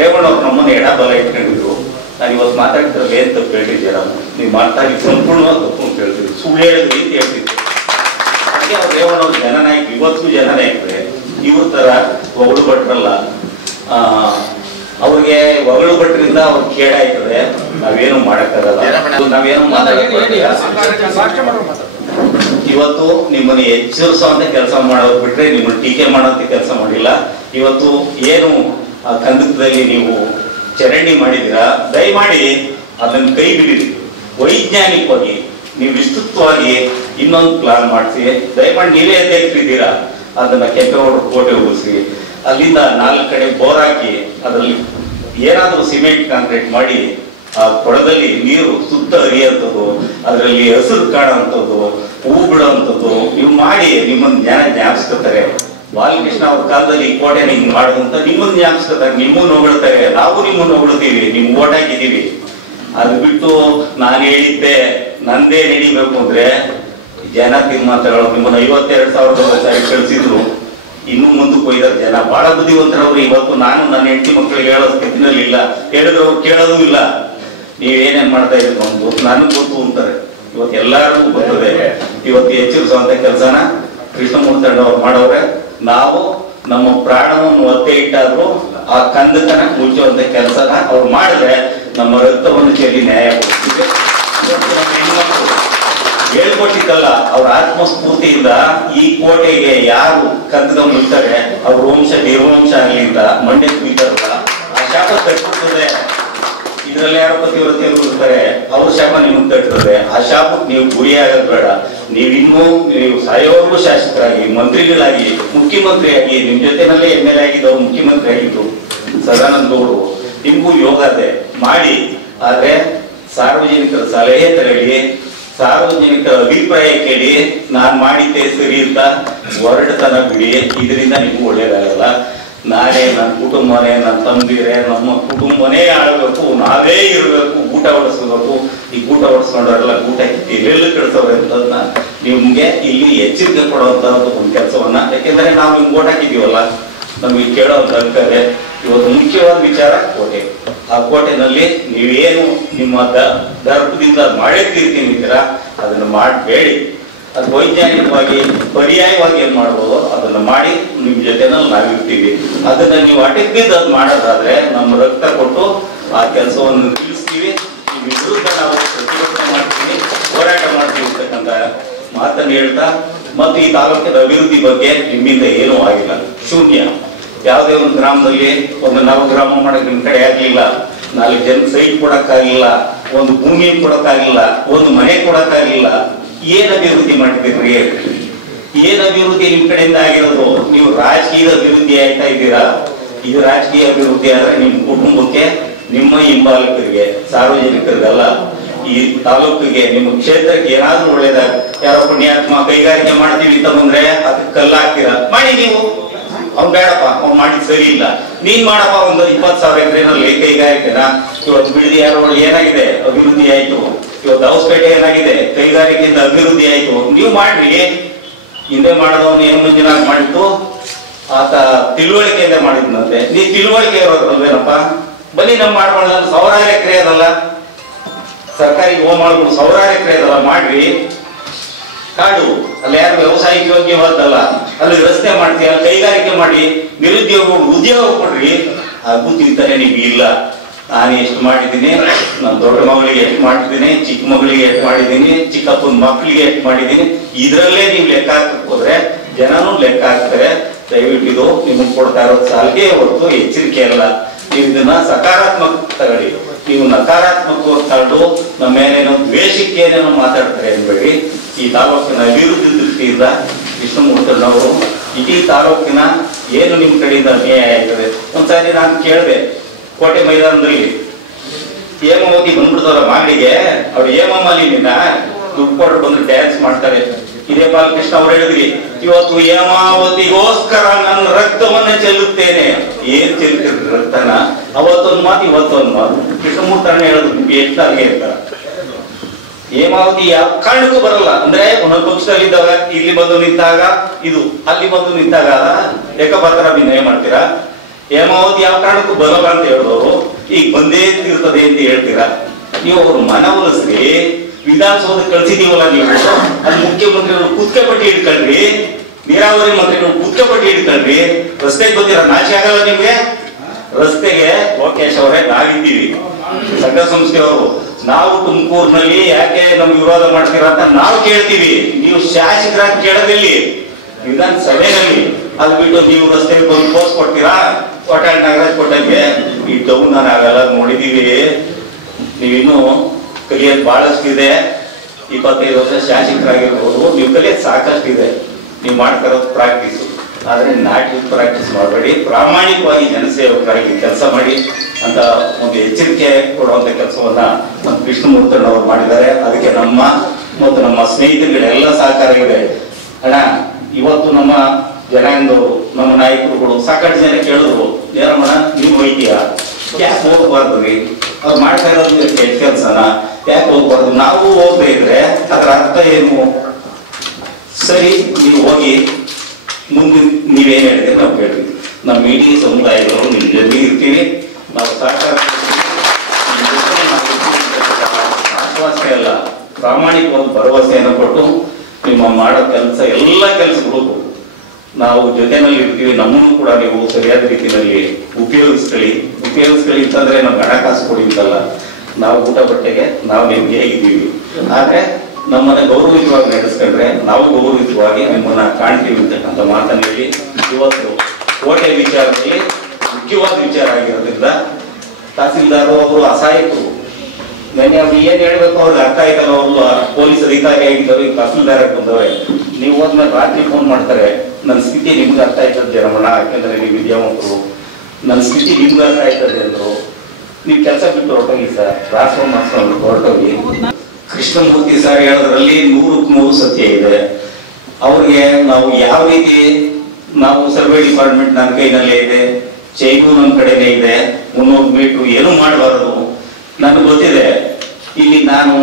ರೇವಣ್ಣವ್ರು ನಮ್ಮನ್ನ ಎಡಬಲ ಇಟ್ಕೊಂಡಿದ್ರು. ನಾನು ಇವತ್ತು ಮಾತಾಡ್ತಿರೋ ಏನ್ ತಪ್ಪು ಹೇಳಿದ್ದೀರ, ನೀವು ಮಾತಾಡಿ ಸಂಪೂರ್ಣವಾಗಿ ತಪ್ಪು ಅಂತ ಹೇಳ್ತಿದ್ರು, ಸುಳ್ಳು ಹೇಳಿದ್ರಿ ಅಂತ ಹೇಳ್ತಿದ್ರು. ಹಾಗೆ ಅವ್ರು ರೇವಣ್ಣವ್ರು ಜನನಾಯಕ, ಇವತ್ತು ಜನನಾಯಕರೇ. ಇವ್ರ ತರ ಹೊಗಳು ಭಟ್ರಲ್ಲ. ಅವ್ರಿಗೆ ಹೊಗಳು ಭಟ್ರಿಂದ ಅವ್ರು ಕೇಳಾಯ್ತದೆ, ನಾವೇನು ಮಾಡಕ್ಕಾಗಲ್ಲ, ನಾವೇನು ಇವತ್ತು ನಿಮ್ಮನ್ನ ಎಚ್ಚರಿಸುವಂತ ಕೆಲಸ ಮಾಡೋದು ಬಿಟ್ರೆ ನಿಮ್ಮನ್ನ ಟೀಕೆ ಮಾಡೋಂತ ಕೆಲಸ ಮಾಡಿಲ್ಲ. ಇವತ್ತು ಏನು ಕಂದಕದಲ್ಲಿ ನೀವು ಚರಂಡಿ ಮಾಡಿದ್ದೀರಾ, ದಯಮಾಡಿ ಅದನ್ನ ಕೈ ಬಿಡಿರಿ. ವೈಜ್ಞಾನಿಕವಾಗಿ ನೀವು ವಿಸ್ತೃತವಾಗಿ ಇನ್ನೊಂದು ಪ್ಲಾನ್ ಮಾಡಿಸಿ. ದಯಮಾಡಿ ನೀವೇ ಅಧ್ಯಕ್ಷರಿದ್ದೀರಾ, ಅದನ್ನ ಕೆಂಪೇಗೌಡರು ಕೋಟೆ ಉಳಿಸಿ, ಅಲ್ಲಿಂದ 4 ಕಡೆ ಬೋರ್ ಹಾಕಿ ಅದರಲ್ಲಿ ಏನಾದ್ರೂ ಸಿಮೆಂಟ್ ಕಾಂಕ್ರೀಟ್ ಮಾಡಿ ಆ ಕೊಳದಲ್ಲಿ ನೀರು ಸುತ್ತ ಹರಿಯುವಂಥದ್ದು, ಅದರಲ್ಲಿ ಹಸಿರು ಕಾಣುವಂಥದ್ದು, ಹೂ ಬಿಡುವಂಥದ್ದು ಇವು ಮಾಡಿ ನಿಮ್ಮನ್ನ ಜನ ಜ್ಞಾಪಿಸ್ಕೊತಾರೆ. ಬಾಲಕೃಷ್ಣ ಅವ್ರ ಕಾಲದಲ್ಲಿ ಈ ಕೋಟೆನ ಹಿಂಗ್ ಮಾಡುವಂತ ನಿಮ್ಮನ್ನ ಜ್ಞಾಪಿಸ್ತಾರೆ, ನಿಮ್ಮನ್ನು ಹೊಗಳ್ತಾರೆ, ನಾವು ನಿಮ್ಮನ್ನು ಹೊಗಳ್ತೀವಿ, ನಿಮ್ ಓಟ್ ಹಾಕಿದೀವಿ. ಅದು ಬಿಟ್ಟು ನಾನು ಹೇಳಿದ್ದೆ ನಂದೇ ನಡಿಬೇಕು ಅಂದ್ರೆ ಜನ ತೀರ್ಮಾನಗಳು. ನಿಮ್ಮನ್ನ 52,000 ಕಳಿಸಿದ್ರು, ಇನ್ನೂ ಮುಂದಕ್ಕೆ ಹೋಯ್ದಾರೆ ಜನ. ಬಹಳ ಬುದ್ಧಿವಂತರವ್ರು. ಇವತ್ತು ನಾನು ನನ್ನ ಹೆಂಡತಿ ಮಕ್ಕಳಿಗೆ ಹೇಳೋ ಸ್ಥಿತಿನಲ್ಲಿ ಇಲ್ಲ, ಹೇಳಿದ್ರು ಅವ್ರು ಕೇಳೋದು ಇಲ್ಲ. ನೀವೇನೇನ್ ಮಾಡ್ತಾ ಇದ್ದೀರಿ ನಮ್ಗೆ ಗೊತ್ತು, ನನಗೆ ಗೊತ್ತು ಅಂತಾರೆ. ಇವತ್ತು ಎಲ್ಲರಿಗೂ ಬರ್ತದೆ. ಇವತ್ತು ಎಚ್ಚರಿಸುವಂತ ಕೆಲಸನ ಕೃಷ್ಣಮೂರ್ತಿ ಅವ್ರು ಮಾಡವ್ರೆ. ನಾವು ನಮ್ಮ ಪ್ರಾಣವನ್ನು ಒತ್ತೆ ಇಟ್ಟಾದ್ರು ಆ ಕಂದಕನ ಮುಚ್ಚುವಂತ ಕೆಲಸನ ಅವ್ರು ಮಾಡಿದ್ರೆ ನಮ್ಮ ರಕ್ತವನ್ನು ಚೆಲ್ಲಿ ನ್ಯಾಯ ಕೊಡ್ತೀವಿ. ಹೇಳ್ಕೊಟ್ಟಿದ್ದಲ್ಲ, ಅವ್ರ ಆತ್ಮಸ್ಫೂರ್ತಿಯಿಂದ ಈ ಕೋಟೆಗೆ ಯಾರು ಕಂದಕ ಮುಚ್ತಾರೆ ಅವ್ರ ವಂಶ ನಿರ್ವಂಶ ಆಗಲಿ ಅಂತ ಮಂಡ್ಯ ಬಿದ್ದಾರಲ್ಲ, ಆ ಶಾಪ ತಟ್ಟುತ್ತದೆ. ಇದ್ರಲ್ಲಿ ಯಾರೋ ಪತಿವ್ರತೆಯವರು ಇರ್ತಾರೆ, ಅವ್ರ ಶಾಪ ನಿಮ್ಗೆ ತಟ್ಟುತ್ತದೆ. ಆ ಶಾಪಕ್ಕೆ ನೀವು ಗುರಿಯಾಗೋದು ಬೇಡ. ನೀವು ಸಾಯೋವರೆಗೂ ಶಾಸಕರಾಗಿ, ಮಂತ್ರಿಗಳಾಗಿ, ಮುಖ್ಯಮಂತ್ರಿಯಾಗಿ, ನಿಮ್ ಜೊತೆನಲ್ಲೇ MLA ಆಗಿದ್ದವ್ರು ಮುಖ್ಯಮಂತ್ರಿ ಆಗಿದ್ದು ಸದಾನಂದ ಗೌಡರು, ನಿಮ್ಗೂ ಯೋಗ ಇದೆ ಮಾಡಿ. ಆದ್ರೆ ಸಾರ್ವಜನಿಕರ ಸಲಹೆ ತಗೊಳ್ಳಿ, ಸಾರ್ವಜನಿಕರ ಅಭಿಪ್ರಾಯ ಕೇಳಿ, ನಾನ್ ಮಾಡಿದ್ದೆ ಸರಿ ಅಂತ ಹೊರಟತನ ಬಿಡಿ. ಇದರಿಂದ ನಿಮ್ಗೂ ಒಳ್ಳೇದಾಗಲ್ಲ. ನಾನೇ, ನನ್ನ ಕುಟುಂಬನೇ, ನನ್ನ ತಂದಿರೆ, ನಮ್ಮ ಕುಟುಂಬನೇ ಆಳ್ಬೇಕು, ನಾವೇ ಇರ್ಬೇಕು, ಊಟ ಹೊಡಿಸ್ಬೇಕು. ಈ ಊಟ ಹೊಡಿಸ್ಕೊಂಡ್ರೆಲ್ಲ ಊಟ ಎಲ್ಲೆಲ್ಲ ಕಳಿಸೋರು ಅಂತದನ್ನ ನಿಮ್ಗೆ ಇಲ್ಲಿ ಎಚ್ಚರಿಕೆ ಕೊಡುವಂತ ಒಂದು ಕೆಲಸವನ್ನ, ಯಾಕೆಂದ್ರೆ ನಾವು ನಿಮ್ಗೆ ಓಟ್ ಹಾಕಿದೀವಲ್ಲ, ನಮ್ಗೆ ಕೇಳೋಂತ ಅನ್ಕದೆ. ಇವತ್ತು ಮುಖ್ಯವಾದ ವಿಚಾರ ಕೋಟೆ. ಆ ಕೋಟೆನಲ್ಲಿ ನೀವೇನು ನಿಮ್ಮ ದರ್ಪದಿಂದ ಮಾಡೇ ತೀರ್ತೀರಾ ಅದನ್ನ ಮಾಡಬೇಡಿ. ಅದು ವೈಜ್ಞಾನಿಕವಾಗಿ ಪರ್ಯಾಯವಾಗಿ ಏನ್ ಮಾಡ್ಬೋದು ಅದನ್ನ ಮಾಡಿ ನಿಮ್ ಜೊತೆನಲ್ಲಿ ನಾವಿರ್ತೀವಿ. ಅದನ್ನ ನೀವು ಅಟಕ್ಕಿದ್ದು ಅದು ಮಾಡೋದಾದ್ರೆ ನಮ್ಮ ರಕ್ತ ಕೊಟ್ಟು ಆ ಕೆಲಸವನ್ನು ತಿಳಿಸ್ತೀವಿ. ಈ ವಿರುದ್ಧ ನಾವು ಪ್ರತಿಭಟನೆ ಮಾಡ್ತೀವಿ, ಹೋರಾಟ ಮಾಡ್ತೀವಿ ಅಂತಕ್ಕಂಥ ಮಾತನ್ನು ಹೇಳ್ತಾ, ಮತ್ತು ಈ ತಾಲೂಕಿನ ಅಭಿವೃದ್ಧಿ ಬಗ್ಗೆ ನಿಮ್ಮಿಂದ ಏನೂ ಆಗಿಲ್ಲ, ಶೂನ್ಯ. ಯಾವುದೇ ಒಂದು ಗ್ರಾಮದಲ್ಲಿ ಒಂದು ನವಗ್ರಾಮ ಮಾಡಕ್ ನಿಮ್ ಕಡೆ ಆಗ್ಲಿಲ್ಲ, 4 ಜನ ಸೈಟ್ ಕೊಡಕ್ಕಾಗಿಲ್ಲ, ಒಂದು ಭೂಮಿ ಕೊಡಕ್ಕಾಗಿಲ್ಲ, ಒಂದು ಮನೆ ಕೊಡಕ್ಕಾಗಿಲ್ಲ. ಏನ್ ಅಭಿವೃದ್ಧಿ ಮಾಡಿದ್ದೀರಿ? ಏನ್ ಅಭಿವೃದ್ಧಿ ನಿಮ್ ಕಡೆಯಿಂದ ಆಗಿರೋದು? ನೀವು ರಾಜಕೀಯದ ಅಭಿವೃದ್ಧಿ ಆಯ್ತಾ ಇದ್ದೀರಾ? ಇದು ರಾಜಕೀಯ ಅಭಿವೃದ್ಧಿ ಆದ್ರೆ ನಿಮ್ ಕುಟುಂಬಕ್ಕೆ, ನಿಮ್ಮ ಹಿಂಬಾಲಕರಿಗೆ, ಸಾರ್ವಜನಿಕರಿಗಲ್ಲ, ಈ ತಾಲೂಕಿಗೆ, ನಿಮ್ಮ ಕ್ಷೇತ್ರಕ್ಕೆ ಏನಾದ್ರೂ ಒಳ್ಳೇದಾಗ. ಯಾರೋ ಪುಣ್ಯಾತ್ಮ ಕೈಗಾರಿಕೆ ಮಾಡ್ತೀವಿ ಅಂತ ಬಂದ್ರೆ ಅದಕ್ಕೆ ಕಲ್ಲ ಹಾಕ್ತೀರಾ, ಮಾಡಿ ನೀವು. ಅವ್ನು ಬೇಡಪ್ಪ, ಅವ್ನು ಮಾಡಿದ್ ಸರಿ ಇಲ್ಲ, ನೀನ್ ಮಾಡಪ್ಪ. ಒಂದು 20,000 ಎಕರೆನಲ್ಲಿ ಕೈಗಾರಿಕೆನ ಇವತ್ತು ಬಿಡದಿ ಯಾರೋ ಏನಾಗಿದೆ, ಅಭಿವೃದ್ಧಿ ಆಯ್ತು. ಇವತ್ತು ಹೌಸ್ಪೇಟೆ ಏನಾಗಿದೆ, ಕೈಗಾರಿಕೆಯಿಂದ ಅಭಿವೃದ್ಧಿ ಆಯ್ತು. ನೀವು ಮಾಡ್ರಿ. ಹಿಂದೆ ಮಾಡದವನು ಏನು ಮಂಜುನಾಥ್ ಮಾಡಿತ್ತು, ಆತ ತಿಳುವಳಿಕೆಯಿಂದ ಮಾಡಿದ್ನಂತೆ. ನೀ ತಿಳುವಳಿಕೆ ಇರೋದ್ರಲ್ವೇನಪ್ಪ, ಬನ್ನಿ ನಮ್ಮ ಮಾಡ್ಕೊಳ್ಳ. 1000 ಎಕರೆ ಅದಲ್ಲ, ಸರ್ಕಾರಿ ಗೋಮಾಳಗಳು 1000 ಎಕರೆ ಅದಲ್ಲ, ಮಾಡ್ರಿ. ಕಾಡು ಅಲ್ಲಿ ಯಾರು ವ್ಯವಸಾಯಕ್ಕೆ ಯೋಗ್ಯವಾದಲ್ಲ, ಅಲ್ಲಿ ರಸ್ತೆ ಮಾಡ್ತೀವಿ, ಅಲ್ಲಿ ಕೈಗಾರಿಕೆ ಮಾಡಿ, ನಿರುದ್ಯೋಗ ಉದ್ಯೋಗ ಕೊಡ್ರಿ. ಹಾಗೂ ಚಿಂತನೆ ನಿಮ್ಗೆ ಇಲ್ಲ. ನಾನು ಎಷ್ಟು ಮಾಡಿದ್ದೀನಿ, ನನ್ನ ದೊಡ್ಡ ಮಗಳಿಗೆ ಎಷ್ಟು ಮಾಡಿದ್ದೀನಿ, ಚಿಕ್ಕ ಮಗಳಿಗೆ ಎಷ್ಟು ಮಾಡಿದ್ದೀನಿ, ಚಿಕ್ಕಪ್ಪನ ಮಕ್ಕಳಿಗೆ ಎಷ್ಟು ಮಾಡಿದ್ದೀನಿ. ಇದ್ರಲ್ಲೇ ನೀವು ಲೆಕ್ಕ ಹಾಕಕ್ ಹೋದ್ರೆ ಜನನೂ ಲೆಕ್ಕ ಹಾಕ್ತಾರೆ. ದಯವಿಟ್ಟು ಇದು ನಿಮಗೆ ಕೊಡ್ತಾ ಇರೋದು ಸಲಹೆ ಹೊರತು ಎಚ್ಚರಿಕೆ ಅಲ್ಲ. ನೀವು ಇದನ್ನ ಸಕಾರಾತ್ಮಕ ತಗೊಳ್ಳಿ. ನೀವು ನಕಾರಾತ್ಮಕ ತಗೊಂಡು ನಮ್ಮ ಮೇಲೇನೋ ದ್ವೇಷಕ್ಕೆ ಏನೇನೋ ಮಾತಾಡ್ತಾರೆ ಅನ್ಬೇಡಿ. ಈ ತಾಲೂಕಿನ ಅಭಿವೃದ್ಧಿ ದೃಷ್ಟಿಯಿಂದ ಕೃಷ್ಣಮೂರ್ತಿಯವರು ಇಡೀ ತಾಲೂಕಿನ ಏನು ನಿಮ್ ಕಡೆಯಿಂದ ಅನ್ಯಾಯ ಆಯ್ತದೆ. ಒಂದ್ಸಾರಿ ನಾನು ಕೇಳಿದೆ, ಕೋಟೆ ಮೈದಾನದಲ್ಲಿ ಹೇಮಾವತಿ ಬಂದ್ಬಿಡ್ತಾರ ಮಾಗಡಿಗೆ, ಅವ್ರು ಹೇಮಾಮಾಲಿನಿನ ದುಡ್ಡು ಕೊಟ್ಟು ಬಂದು ಡ್ಯಾನ್ಸ್ ಮಾಡ್ತಾರೆ. ಇದೇ ಬಾಲಕೃಷ್ಣ ಅವ್ರು ಹೇಳಿದ್ರಿ, ಇವತ್ತು ಹೇಮಾವತಿಗೋಸ್ಕರ ನನ್ನ ರಕ್ತವನ್ನ ಚೆಲ್ಲುತ್ತೇನೆ. ಏನ್ ಚೆಲ್ತಿರ್ರಿ ರಕ್ತನ? ಅವತ್ತೊಂದು ಮಾತು ಇವತ್ತೊಂದು ಮಾತು. ಕೃಷ್ಣಮೂರ್ತಿ ಹೇಳಿದ್ರು, ನಿಮ್ಗೆ ಎಷ್ಟಾಗೆ ಇರ್ತಾರ. ಹೇಮಾವತಿ ಯಾವ ಕಾರಣಕ್ಕೂ ಬರಲ್ಲ. ಅಂದ್ರೆ ಒಂದೊಂದು ಪಕ್ಷದಲ್ಲಿ ಇದ್ದಾಗ ಇಲ್ಲಿ ಬಂದು ನಿಂತಾಗ ಇದು, ಅಲ್ಲಿ ಬಂದು ನಿಂತಾಗ ಏಕಪಾತ್ರಾಭಿನಯ ಮಾಡ್ತೀರಾ. ಹೇಮಾವತಿ ಯಾವ ಕಾರಣಕ್ಕೂ ಬರಲ್ಲ ಅಂತ ಹೇಳಿದವರು ಈಗ ಬಂದೇ ತಿರ್ತದೆ ಅಂತ ಹೇಳ್ತೀರಾ. ನೀವು ಅವ್ರ ಮನವೊಲಿಸ್ರಿ. ವಿಧಾನಸೌಧಕ್ಕೆ ಕಳ್ಸಿದೀವಲ್ಲ ನೀವು, ಅಲ್ಲಿ ಮುಖ್ಯಮಂತ್ರಿಗಳು ಕುತ್ಕೆ ಪಟ್ಟಿ ಹಿಡ್ಕೊಳ್ರಿ, ನೀರಾವರಿ ಮಂತ್ರಿಗಳು ಕುತ್ಕೆ ಪಟ್ಟಿ ಹಿಡ್ಕೊಳ್ರಿ. ರಸ್ತೆಗೆ ಬಂದಿರ ನಾಚೆ ಆಗಲ್ಲ ನಿಮ್ಗೆ? ರಸ್ತೆಗೆ ಲೋಕೇಶ್ ಅವರೇ ನಾವಿದ್ದೀವಿ, ಸಂಘ ಸಂಸ್ಥೆಯವರು. ನಾವು ತುಮಕೂರಿನಲ್ಲಿ ಯಾಕೆ ನಮ್ಗೆ ವಿರೋಧ ಮಾಡ್ತೀರಾ ಅಂತ ನಾವು ಕೇಳ್ತೀವಿ. ನೀವು ಶಾಸಕರಾಗಿ ಕೇಳೋದಿಲ್ಲಿ ವಿಧಾನಸಭೆಯಲ್ಲಿ. ಅದು ಬಿಟ್ಟು ನೀವು ರಸ್ತೆಗೆ ಬಂದು ಪೋಸ್ ಕೊಡ್ತೀರಾ? ಕೋಟಾಳ್ ನಾಗರಾಜ್ ಕೊಟ್ಟಂಗೆ ಈ ಡೌನ್ ನಾವೆಲ್ಲ ನೋಡಿದೀವಿ. ನೀವಿನ್ನು ಕಲಿಯೋದು ಬಹಳಷ್ಟಿದೆ. 25 ವರ್ಷ ಶಾಸಕರಾಗಿರ್ಬೋದು, ನೀವು ಕಲಿಯೋದು ಸಾಕಷ್ಟಿದೆ. ನೀವು ಮಾಡ್ತಿರೋದು ಪ್ರಾಕ್ಟೀಸು. ಆದ್ರೆ ನಾಟಿ ಪ್ರಾಕ್ಟೀಸ್ ಮಾಡಬೇಡಿ. ಪ್ರಾಮಾಣಿಕವಾಗಿ ಜನಸೇವಕರಾಗಿ ಕೆಲಸ ಮಾಡಿ ಅಂತ ಒಂದು ಎಚ್ಚರಿಕೆ ಕೊಡುವಂತ ಕೆಲಸವನ್ನ ನಮ್ಮ ಕೃಷ್ಣಮೂರ್ತಿಯವರು ಮಾಡಿದ್ದಾರೆ. ಅದಕ್ಕೆ ನಮ್ಮ ಮತ್ತು ನಮ್ಮ ಸ್ನೇಹಿತರುಗಳೆಲ್ಲ ಸಹಕಾರ ಇದೆ. ಅಣ್ಣ, ಇವತ್ತು ನಮ್ಮ ಜನಾಂಗದವರು ನಮ್ಮ ನಾಯಕರುಗಳು ಸಾಕಷ್ಟು ಜನ ಕೇಳಿದ್ರು, ಏನಮ್ಮಣ ನೀವು ಹೋಯ್ತೀಯಾ, ಯಾಕೆ ಹೋಗ್ಬಾರ್ದು ರೀ, ಅವ್ರು ಮಾಡ್ತಾ ಇರೋದು ಕೆಲಸನ ಯಾಕೆ ಹೋಗ್ಬಾರ್ದು, ನಾವು ಹೋಗ್ತಾ ಇದ್ರೆ ಅದ್ರ ಅರ್ಥ ಏನು, ಸರಿ ನೀವು ಹೋಗಿ ಮುಂದೆ ನೀವೇನ್ ಹೇಳಿದ್ರೆ ನಾವು ಕೇಳ್ತೀವಿ, ನಮ್ಮ ಇಡೀ ಸಮುದಾಯದವರು ನಿಮ್ ಜೊತೆಗೆ ಇರ್ತೀವಿ, ನಾವು ಸಹಕಾರ ಆಶ್ವಾಸನೆ ಅಲ್ಲ ಪ್ರಾಮಾಣಿಕವಾದ ಭರವಸೆಯನ್ನು ಕೊಟ್ಟು ನಿಮ್ಮ ಮಾಡೋ ಕೆಲಸ ಎಲ್ಲ ಕೆಲಸಗಳು ನಾವು ಜೊತೆನಲ್ಲಿ ಇರ್ತೀವಿ, ನಮ್ಮನ್ನು ಕೂಡ ನೀವು ಸರಿಯಾದ ರೀತಿಯಲ್ಲಿ ಉಪಯೋಗಿಸ್ಕೊಳ್ಳಿ ಅಂತಂದ್ರೆ ನಮ್ಗೆ ಹಣಕಾಸು ಕೊಡಿ ಅಂತಲ್ಲ, ನಾವು ಊಟ ಬಟ್ಟೆಗೆ ನಾವು ನಿಮ್ಗೆ ಹೇಗಿದ್ದೀವಿ, ಆದ್ರೆ ನಮ್ಮನ್ನ ಗೌರವಿತವಾಗಿ ನಡೆಸ್ಕೊಂಡ್ರೆ ನಾವು ಗೌರವಿತವಾಗಿ ನಿಮ್ಮನ್ನ ಕಾಣ್ತೀವಿ ಅಂತಕ್ಕಂಥ ಮಾತನ್ನು ಹೇಳಿ ಇವತ್ತು ಕೋಟೆ ವಿಚಾರದಲ್ಲಿ ಮುಖ್ಯವಾದ ವಿಚಾರ ಆಗಿರೋದ್ರಿಂದ ತಹಸೀಲ್ದಾರ್ ಅವರು ಅಸಹಾಯಕರು, ನೆನ್ನೆ ಅವ್ರು ಏನ್ ಹೇಳ್ಬೇಕು ಅವ್ರಿಗೆ ಅರ್ಥ ಆಯ್ತಲ್ಲ, ಅವರು ಪೊಲೀಸ್ ಅಧಿಕಾರಿ ಆಗಿದ್ದವರು ಈಗ ತಹಸೀಲ್ದಾರ್ ಬಂದವ್ರೆ, ನೀವು ಹೋದ್ಮೇಲೆ ರಾತ್ರಿ ಫೋನ್ ಮಾಡ್ತಾರೆ, ನನ್ನ ಸ್ಥಿತಿ ನಿಮ್ಗೆ ಅರ್ಥ ಆಯ್ತದೆ ರಮಣ, ಯಾಕೆಂದ್ರೆ ನೀವು ವಿದ್ಯಾವಂತರು, ನನ್ನ ಸ್ಥಿತಿ ನಿಮ್ಗೆ ಅರ್ಥ ಆಯ್ತದೆ ಅಂದ್ರು, ನೀವು ಕೆಲಸ ಬಿಟ್ಟು ಹೊರಟೋಗಿ ಸರ್, ಟ್ರಾನ್ಸ್ಫರ್ ಮಾಡಿಸ್ಕೊಂಡು ಹೊರಟೋಗಿ. ಕೃಷ್ಣಮೂರ್ತಿ ಸರ್ ಹೇಳೋದ್ರಲ್ಲಿ 100% ಸತ್ಯ ಇದೆ. ಅವ್ರಿಗೆ ನಾವು ಯಾವ ರೀತಿ, ನಾವು ಸರ್ವೆ ಡಿಪಾರ್ಟ್ಮೆಂಟ್ ನನ್ನ ಕೈನಲ್ಲೇ ಇದೆ, ಚೈನು ನನ್ನ ಕಡೆನೇ ಇದೆ, 300 ಮೀಟರ್ ಏನು ಮಾಡಬಾರದು. ನನಗೆ ಗೊತ್ತಿದೆ ಇಲ್ಲಿ ನಾನು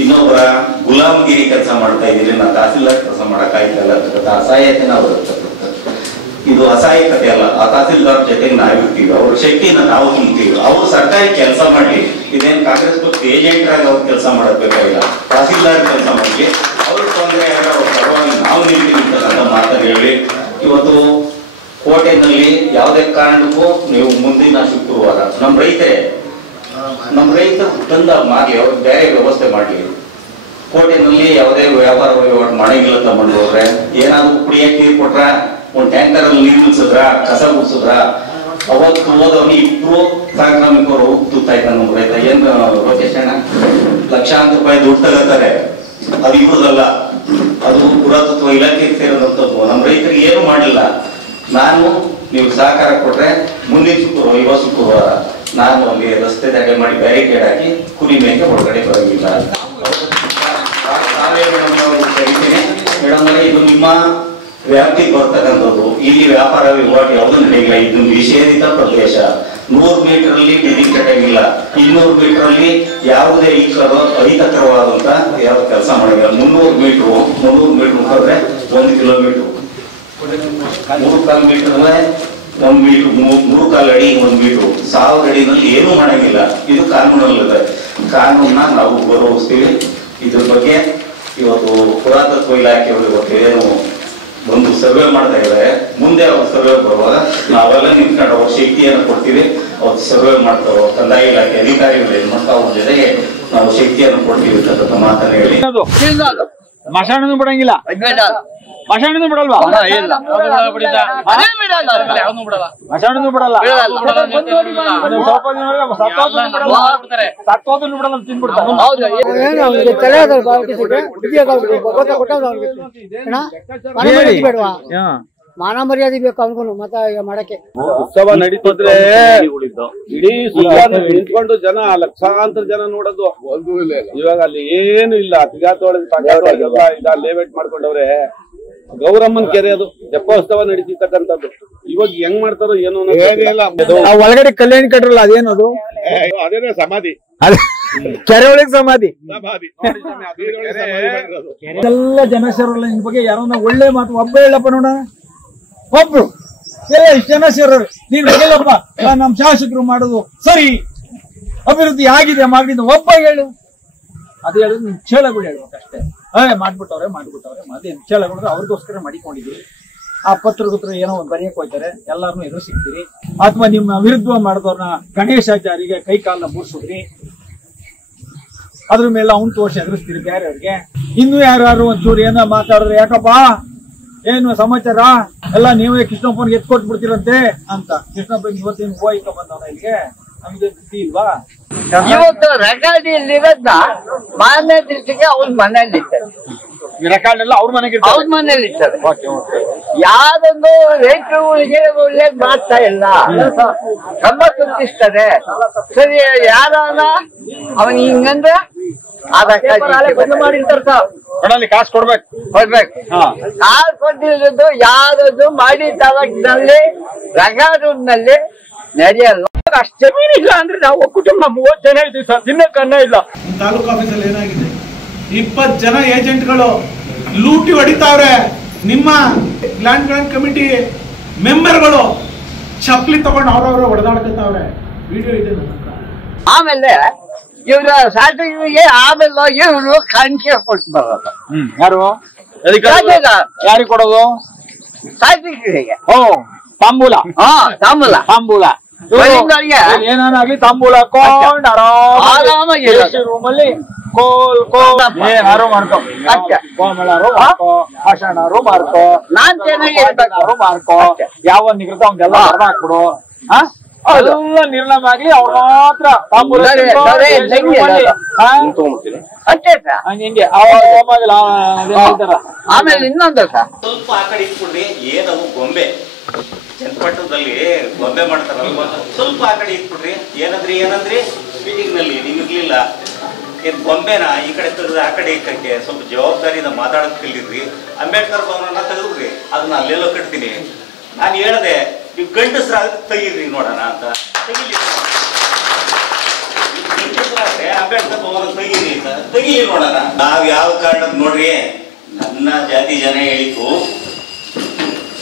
ಇನ್ನೊಬ್ಬರ ಗುಲಾಮಗಿರಿ ಕೆಲಸ ಮಾಡ್ತಾ ಇದ್ದೀನಿ, ನಾನು ತಹಸೀಲ್ದಾರ್ ಕೆಲಸ ಮಾಡಕ್ಕಾಯ್ತಲ್ಲ ಅಂತ ಅಸಹಾಯತೆ ನಾವು ಇದು ಅಸಹಾಯಕತೆ ಅಲ್ಲ, ಆ ತಹಸೀಲ್ದಾರ್ ಜೊತೆಗೆ ನಾವಿರ್ತೀವಿ, ಅವ್ರ ಶಕ್ತಿನ ನಾವು ತುಂಬ್ತೀವಿ. ಅವ್ರು ಸರ್ಕಾರಿ ಕೆಲಸ ಮಾಡ್ಲಿ, ಇದೇನು ಕಾಂಗ್ರೆಸ್ ಪಕ್ಷ ಏಜೆಂಟ್ ಆಗಿ ಅವ್ರು ಕೆಲಸ ಮಾಡಬೇಕಾಗಿಲ್ಲ, ತಹಸೀಲ್ದಾರ್ ಕೆಲಸ ಮಾಡ್ಲಿ, ಅವ್ರ ತೊಂದರೆ ಆಗ ಅವ್ರ ಪರವಾಗಿ ನಾವು ನಿಲ್ತೀವಿ ಅಂತಕ್ಕಂಥ ಮಾತನ್ನು ಹೇಳಿ ಇವತ್ತು ಕೋಟೆನಲ್ಲಿ ಯಾವುದೇ ಕಾರಣಕ್ಕೂ ನೀವು ಮುಂದಿನ ಶುಕ್ರವಾರ ನಮ್ಮ ರೈತರು ತಂದ ಮಾಡ್ಲಿ, ಅವ್ರಿಗೆ ಬೇರೆ ವ್ಯವಸ್ಥೆ ಮಾಡ್ಲಿ, ಕೋಟೆನಲ್ಲಿ ಯಾವುದೇ ವ್ಯಾಪಾರ ವಹಿವಾಟು ಮಾಡಂಗಿಲ್ಲ ತಗೊಂಡು ಹೋದ್ರೆ, ಏನಾದ್ರು ಕುಡಿಯಕ್ಕೆ ನೀರು ಕೊಟ್ರ, ಒಂದು ಟ್ಯಾಂಕರ್ ಅಲ್ಲಿ ನೀರು ನಿಲ್ಸಿದ್ರ, ಕಸ ಗುಡ್ಸಿದ್ರ, ಅವತ್ತು ಹೋದವನು 2 ಸಾಂಕ್ರಾಮಿಕರು ತುತ್ತಾಯ್ತ ನಮ್ಮ ರೈತ. ಏನ್ ಲೋಕೇಶ್ ಅಣ್ಣ, ಲಕ್ಷಾಂತರ ರೂಪಾಯಿ ದುಡ್ಡು ತಗೋತಾರೆ, ಅದು ಇವ್ರದಲ್ಲ, ಅದು ಪುರಾತತ್ವ ಇಲಾಖೆಗೆ ಸೇರಿದಂಥದ್ದು. ನಮ್ಮ ರೈತರಿಗೆ ಏನು ಮಾಡಿಲ್ಲ. ನೀವು ಸಹಕಾರ ಕೊಟ್ರೆ ಮುಂದಿನ ಶುಕ್ರವಾರ ನಾನು ಅಲ್ಲಿ ರಸ್ತೆ ತಡೆ ಮಾಡಿ ಬ್ಯಾರಿಕೇಡ್ ಹಾಕಿ ಕುರಿ ಮೇಕೆ ಒಳಗಡೆ ಬರೋಂಗಿಲ್ಲ. ಮೇಡಮ್ ಇದು ನಿಮ್ಮ ವ್ಯಾಪ್ತಿಗೆ ಬರ್ತಕ್ಕಂಥದ್ದು, ಇಲ್ಲಿ ವ್ಯಾಪಾರ ವಹಿವಾಟು ಯಾವುದು ನಡೆಯಲ್ಲ, ಇದು ನಿಷೇಧಿತ ಪ್ರದೇಶ. 100 ಮೀಟರ್ ಅಲ್ಲಿ ಬಿಲ್ಡಿಂಗ್ ಕಟ್ಟಂಗಿಲ್ಲ, 200 ಮೀಟರ್ ಅಲ್ಲಿ ಯಾವುದೇ ಅಹಿತಕರವಾದಂತ ಯಾವ ಕೆಲಸ ಮಾಡಂಗಿಲ್ಲ. 300 ಮೀಟರ್ ಹೋದ್ರೆ 1 ಕಿಲೋಮೀಟರ್, 3.25 ಮೀಟರ್ 1 ಮೀಟರ್, 3.25 ಅಡಿ 1 ಮೀಟರ್, 1000 ಅಡಿನಲ್ಲಿ ಏನೂ ಮಾಡಂಗಿಲ್ಲ. ಇದು ಕಾನೂನಲ್ಲಿದೆ, ಕಾನೂನನ್ನ ನಾವು ಗೌರವಿಸ್ತೀವಿ. ಇದ್ರ ಬಗ್ಗೆ ಇವತ್ತು ಪುರಾತತ್ವ ಇಲಾಖೆಯವರು ಇವತ್ತು ಏನು ಒಂದು ಸರ್ವೆ ಮಾಡ್ತಾ ಇದ್ದಾರೆ, ಮುಂದೆ ಅವ್ರ ಸರ್ವೆ ಬರುವಾಗ ನಾವೆಲ್ಲ ನಿಂತ್ಕೊಂಡು ಅವ್ರ ಶಕ್ತಿಯನ್ನು ಕೊಡ್ತೀವಿ. ಅವ್ರು ಸರ್ವೆ ಮಾಡ್ತಾರೋ ಕಂದಾಯ ಇಲಾಖೆ ಅಧಿಕಾರಿಗಳು ಏನ್ ಮಾಡ್ತಾ ಅವ್ರ ಜೊತೆಗೆ ನಾವು ಶಕ್ತಿಯನ್ನು ಕೊಡ್ತೀವಿ ಅಂತ ಮಾತನ್ನ ಹೇಳಿ. ಮಶಾಣನು ಬಿಡಂಗಿಲ್ಲ, ಮಶಾಣನು ಬಿಡಲ್ವಾ? ಮಶಾಣನು ಬಿಡಲ್ಲ, ಸತ್ತೋದನ್ನು ಬಿಡಲ್ಲ, ಬೇಡವಾ? ಮಾನ ಮರ್ಯಾದೆ ಬೇಕು ಅವನಿಗೂ ಮತ್ತೆ ಮಾಡಕ್ಕೆ. ಉತ್ಸವ ನಡೀತಿದ್ರೆ ಇಡೀ ನಿಂತ್ಕೊಂಡು ಜನ ಲಕ್ಷಾಂತರ ಜನ ನೋಡೋದು. ಇವಾಗ ಅಲ್ಲಿ ಏನು ಇಲ್ಲ, ತಿಗಾತೊಳಗೆಲ್ಲ ಲೇವೇಟ್ ಮಾಡ್ಕೊಂಡವ್ರೆ. ಗೌರಮ್ಮನ್ ಕೆರೆ ಅದು ತೆಪ್ಪೋತ್ಸವ ನಡೀತಿರ್ತಕ್ಕಂಥದ್ದು. ಇವಾಗ ಹೆಂಗ್ ಮಾಡ್ತಾರೋ ಏನೋ ಒಳಗಡೆ ಕಲ್ಯಾಣ ಕಟ್ರಲ್ಲ, ಅದೇನದು? ಅದೇನೇ ಸಮಾಧಿ, ಕೆರೆ ಒಳಗೆ ಸಮಾಧಿ. ಎಲ್ಲ ಜನ ಸೇರೋಲ್ಲ ನಿನ್ ಬಗ್ಗೆ ಯಾರೋ ಒಳ್ಳೆ ಮಾತು ಒಬ್ಬ ಹೇಳಪ್ಪ ನೋಡ, ಒಬ್ರು ಎಲ್ಲ ಇಷ್ಟು ಜನ ಸೇರೋರು, ನೀನ್ ಹೇಳಪ್ಪ ನಮ್ ಶಾಸಕರು ಮಾಡೋದು ಸರಿ, ಅಭಿವೃದ್ಧಿ ಆಗಿದೆ ಮಾಡಿದ ಒಬ್ಬ ಹೇಳು. ಅದು ಹೇಳಿದ್ರೆ ನಿಮ್ ಛೇಳಗಳು ಹೇಳ್ಬೇಕಷ್ಟೇ. ಮಾಡ್ಬಿಟ್ಟವ್ರೆ ಅದೇನು ಛೇಳಗಳು ಅವ್ರಿಗೋಸ್ಕರ ಮಾಡಿಕೊಂಡಿದ್ವಿ. ಆ ಪತ್ರಗುತ್ರ ಏನೋ ಒಂದು ಬರೆಯಕ್ ಹೋಗ್ತಾರೆ, ಎಲ್ಲಾರನ್ನೂ ಎದುರು ಸಿಗ್ತೀರಿ. ಅಥವಾ ನಿಮ್ಮ ವಿರುದ್ಧ ಮಾಡಿದವ್ರನ್ನ ಗಣೇಶಾಚಾರಿಗೆ ಕೈ ಕಾಲನ್ನ ಬೂರ್ಸಿದ್ರಿ, ಅದ್ರ ಮೇಲೆ ಅವ್ನು ತೋರಿಸಿ ಎದುರಿಸ್ತೀರಿ ಬೇರೆಯವ್ರಿಗೆ. ಇನ್ನು ಯಾರು ಒಂಚೂರು ಏನೋ ಮಾತಾಡಿದ್ರೆ, ಯಾಕಪ್ಪ ಏನು ಸಮಾಚಾರ ಎಲ್ಲ ನೀವೇ ಕೃಷ್ಣಪ್ಪನಿಗೆ ಎತ್ಕೊಟ್ಬಿಡ್ತೀರಂತೆ ಅಂತ. ಕೃಷ್ಣಪ್ಪನ ಇವತ್ತಿನ ಹೋಯ್ಕ ಬಂದವನ ಇಲ್ಲಿಗೆ, ನಮ್ಗೆ ಬುದ್ಧಿ ಇಲ್ವಾ? ಇವತ್ತು ರೆಕಾರ್ಡಿಯಲ್ಲಿರೋದ್ನ ಮಾನ್ಯ ದೃಷ್ಟಿಗೆ ಅವ್ರ ಮನೇಲಿ ಇರ್ತಾರೆ, ರೆಕಾರ್ಡ್ ಎಲ್ಲ ಅವ್ರ ಮನೆಗೆ ಅವ್ರ ಮನೇಲಿ ಇರ್ತಾರೆ. ಯಾವ್ದೊಂದು ರೈತರುಗಳಿಗೆ ಒಳ್ಳೆ ಮಾಡ್ತಾ ಇಲ್ಲ, ಕಮ್ಮ ಸುತ್ತಿಸ್ತಾರೆ. ಸರಿ, ಯಾರನ ಅವನ್ ಹಿಂಗಂದ್ರೆ ಮಾಡಿರ್ತಾರ ಕೊಡಲಿ ಕಾಸು ಕೊಡ್ಬೇಕು. ಕಾಸು ಕೊಟ್ಟಿರೋದು ಯಾವ್ದು ಮಾಡಿ ತಾಲೂಕಿನಲ್ಲಿ ರಂಗಾರೂರಿನಲ್ಲಿ ನಡೆಯಲ್ಲ. ಅಷ್ಟು ಜಮೀನಿಲ್ಲ ಅಂದ್ರೆ ನಾವು ಕುಟುಂಬ 30 ಜನ ಇದ್ದೀವಿ ಸರ್, ತಿನ್ನಕ್ಕೆ ಅನ್ನ ಇಲ್ಲ. ತಾಲೂಕು ಆಫೀಸಲ್ಲಿ ಏನಾಗಿದೆ, 20 ಜನ ಏಜೆಂಟ್ಗಳು ಲೂಟಿ ಹೊಡಿತಾವ್ರೆ. ನಿಮ್ಮ ಲ್ಯಾಂಡ್ ಕಮಿಟಿ ಮೆಂಬರ್ಗಳು ಚಪ್ಪಲಿ ತಗೊಂಡು ಅವ್ರವ್ರ ಹೊಡೆದಾಡ್ಕೊತಾವ್ರೆ. ವಿಡಿಯೋ ಇದೆ ನನ್ನ ಹತ್ರ. ಆಮೇಲೆ ಇವ್ರ ಸಾಟಿಗೆ ಆಮೇಲೆ ಇವ್ರು ಕಾಣಿಕೆ ಕೊಟ್ಟು ಬರೋದು. ಯಾರು ಯಾರಿಗೆ ಕೊಡೋದು? ಸಾಟಿಗೆ ತಾಂಬೂಲ. ತಾಂಬೂಲ ಏನಾಗ್ಲಿ ತಾಂಬೂಲ ಹಾಕೊಂಡು ಆರಾಮಾಗಿ ರೂಮಲ್ಲಿ ಏನಾರು ಮಾಡ್ಕೊ, ಕೋಮಳಾರು ಮಾಡ್ಕೊ, ಭಾಷಣರು ಮಾಡ್ಕೊ, ನಾನ್ ಚೆನ್ನಾಗಿ ಮಾಡ್ಕೊ, ಯಾವ ನಿಗೃತ ಅವ್ನೆಲ್ಲ ಹೊರ ಹಾಕ್ಬಿಡು. ಎಲ್ಲ ನಿರ್ಣಯ ಆಗ್ಲಿ, ಅವ್ರ ಮಾತ್ರ ತಾಂಬೂಲ ಅಷ್ಟೇ ಸರ್. ಹಿಂಗೆ ಆಮೇಲೆ ಇನ್ನೊಂದು ಸರ್, ಸ್ವಲ್ಪ ಆ ಕಡೆ ಇಟ್ಬಿಡ್ರಿ. ಏನವು ಗೊಂಬೆ ಚನ್ನಪಟ್ಟಣದಲ್ಲಿ ಗೊಂಬೆ ಮಾಡ್ತಾರಲ್ವ, ಸ್ವಲ್ಪ ಆ ಕಡೆ ಇಟ್ಬಿಡ್ರಿ. ಏನಂದ್ರಿ ಮೀಟಿಂಗ್ ನಲ್ಲಿ ನೀವು ಇರ್ಲಿಲ್ಲ, ಏನ್ ಗೊಂಬೆನ ಈ ಕಡೆ ತೆಗೆದು ಆ ಕಡೆ ಇಕ್ಕಕ್ಕೆ ಸ್ವಲ್ಪ ಜವಾಬ್ದಾರಿಯಿಂದ ಮಾತಾಡೋದ್ ಕಲಿದ್ರಿ. ಅಂಬೇಡ್ಕರ್ ಭವನನ್ನ ತೆಗೆದ್ರಿ, ಅದನ್ನ ಅಲ್ಲೆಲ್ಲೋ ಕಟ್ತೀನಿ. ನಾನು ಹೇಳ್ದೆ ನೀವು ಗಂಡಸ್ರಾಗ ತೆಗೀರಿ ನೋಡೋಣ ಅಂತ. ತೆಗಿಲಿ ಗಂಡಸ್ರಾದ್ರೆ ಅಂಬೇಡ್ಕರ್ ಭವನ ತೆಗೀರಿ ಅಂತ, ತೆಗೀಲಿ ನೋಡೋಣ. ನಾವ್ ಯಾವ ಕಾರಣಕ್ಕೆ ನೋಡ್ರಿ, ನನ್ನ ಜಾತಿ ಜನ ಹೇಳಿತು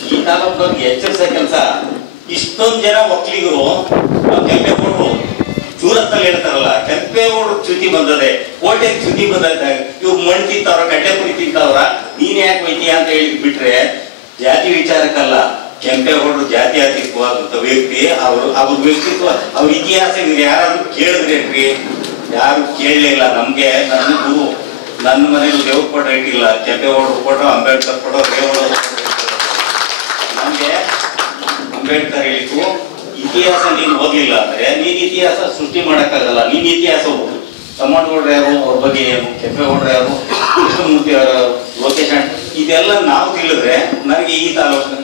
ಈ ತಾಲೂಕವ್ರಿಗೆ ಎಚ್ಚರಿಸೋ ಕೆಲಸ. ಇಷ್ಟೊಂದು ಜನ ಒಕ್ಕಲಿಗರು ಕೆಂಪೇಗೌಡರು ಚೂರತ್ತಲ್ಲಿ ಹೇಳ್ತಾರಲ್ಲ, ಕೆಂಪೇಗೌಡರು ಚ್ಯುತಿ ಬಂದದೆ, ಕೋಟೆ ಚ್ಯುತಿ ಬಂದದೆ, ಇವ್ರು ಮಣ್ಣು ತಿಂತವ್ರ, ಗಡ್ಡೆಪುರಿ ತಿಂತವ್ರ, ನೀನ್ ಯಾಕೆ ಹೋಯ್ತೀಯ ಅಂತ ಹೇಳಿ ಬಿಟ್ರೆ ಜಾತಿ ವಿಚಾರಕ್ಕಲ್ಲ. ಕೆಂಪೇಗೌಡರು ಜಾತ್ಯತೀತವಾದಂತ ವ್ಯಕ್ತಿ. ಅವ್ರ ವ್ಯಕ್ತಿತ್ವ, ಅವ್ರ ಇತಿಹಾಸ ಇವ್ರು ಯಾರಾದ್ರೂ ಕೇಳಿದ್ರೇನ್ರಿ? ಯಾರು ಕೇಳಲಿಲ್ಲ. ನಮ್ಗೆ ನನ್ನ ಮನೇಲಿ ದೇವ್ರ ಫೋಟೋ ಇಟ್ಟಿಲ್ಲ, ಕೆಂಪೇಗೌಡರು ಫೋಟೋ, ಅಂಬೇಡ್ಕರ್ ಫೋಟೋ, ರೇವಣ್ಣ. ನಮ್ಗೆ ಅಂಬೇಡ್ಕರ್ ಹೇಳಿತು, ಇತಿಹಾಸ ನೀನು ಓದ್ಲಿಲ್ಲ ಅಂದ್ರೆ ನೀನ್ ಇತಿಹಾಸ ಸೃಷ್ಟಿ ಮಾಡಕ್ಕಾಗಲ್ಲ. ನೀನ್ ಇತಿಹಾಸ ಓದು. ತಮ್ಮಣ್ಣಗೌಡ್ರು ಯಾರು, ಅವ್ರ ಬಗ್ಗೆ ಏನು, ಕೆಂಪೇಗೌಡರು ಯಾರು, ಕೃಷ್ಣಮೂರ್ತಿ ಅವರ ಲೊಕೇಶನ್, ಇದೆಲ್ಲ ನಾವು ತಿಳಿದ್ರೆ ನನಗೆ ಈ ತಾಲೂಕು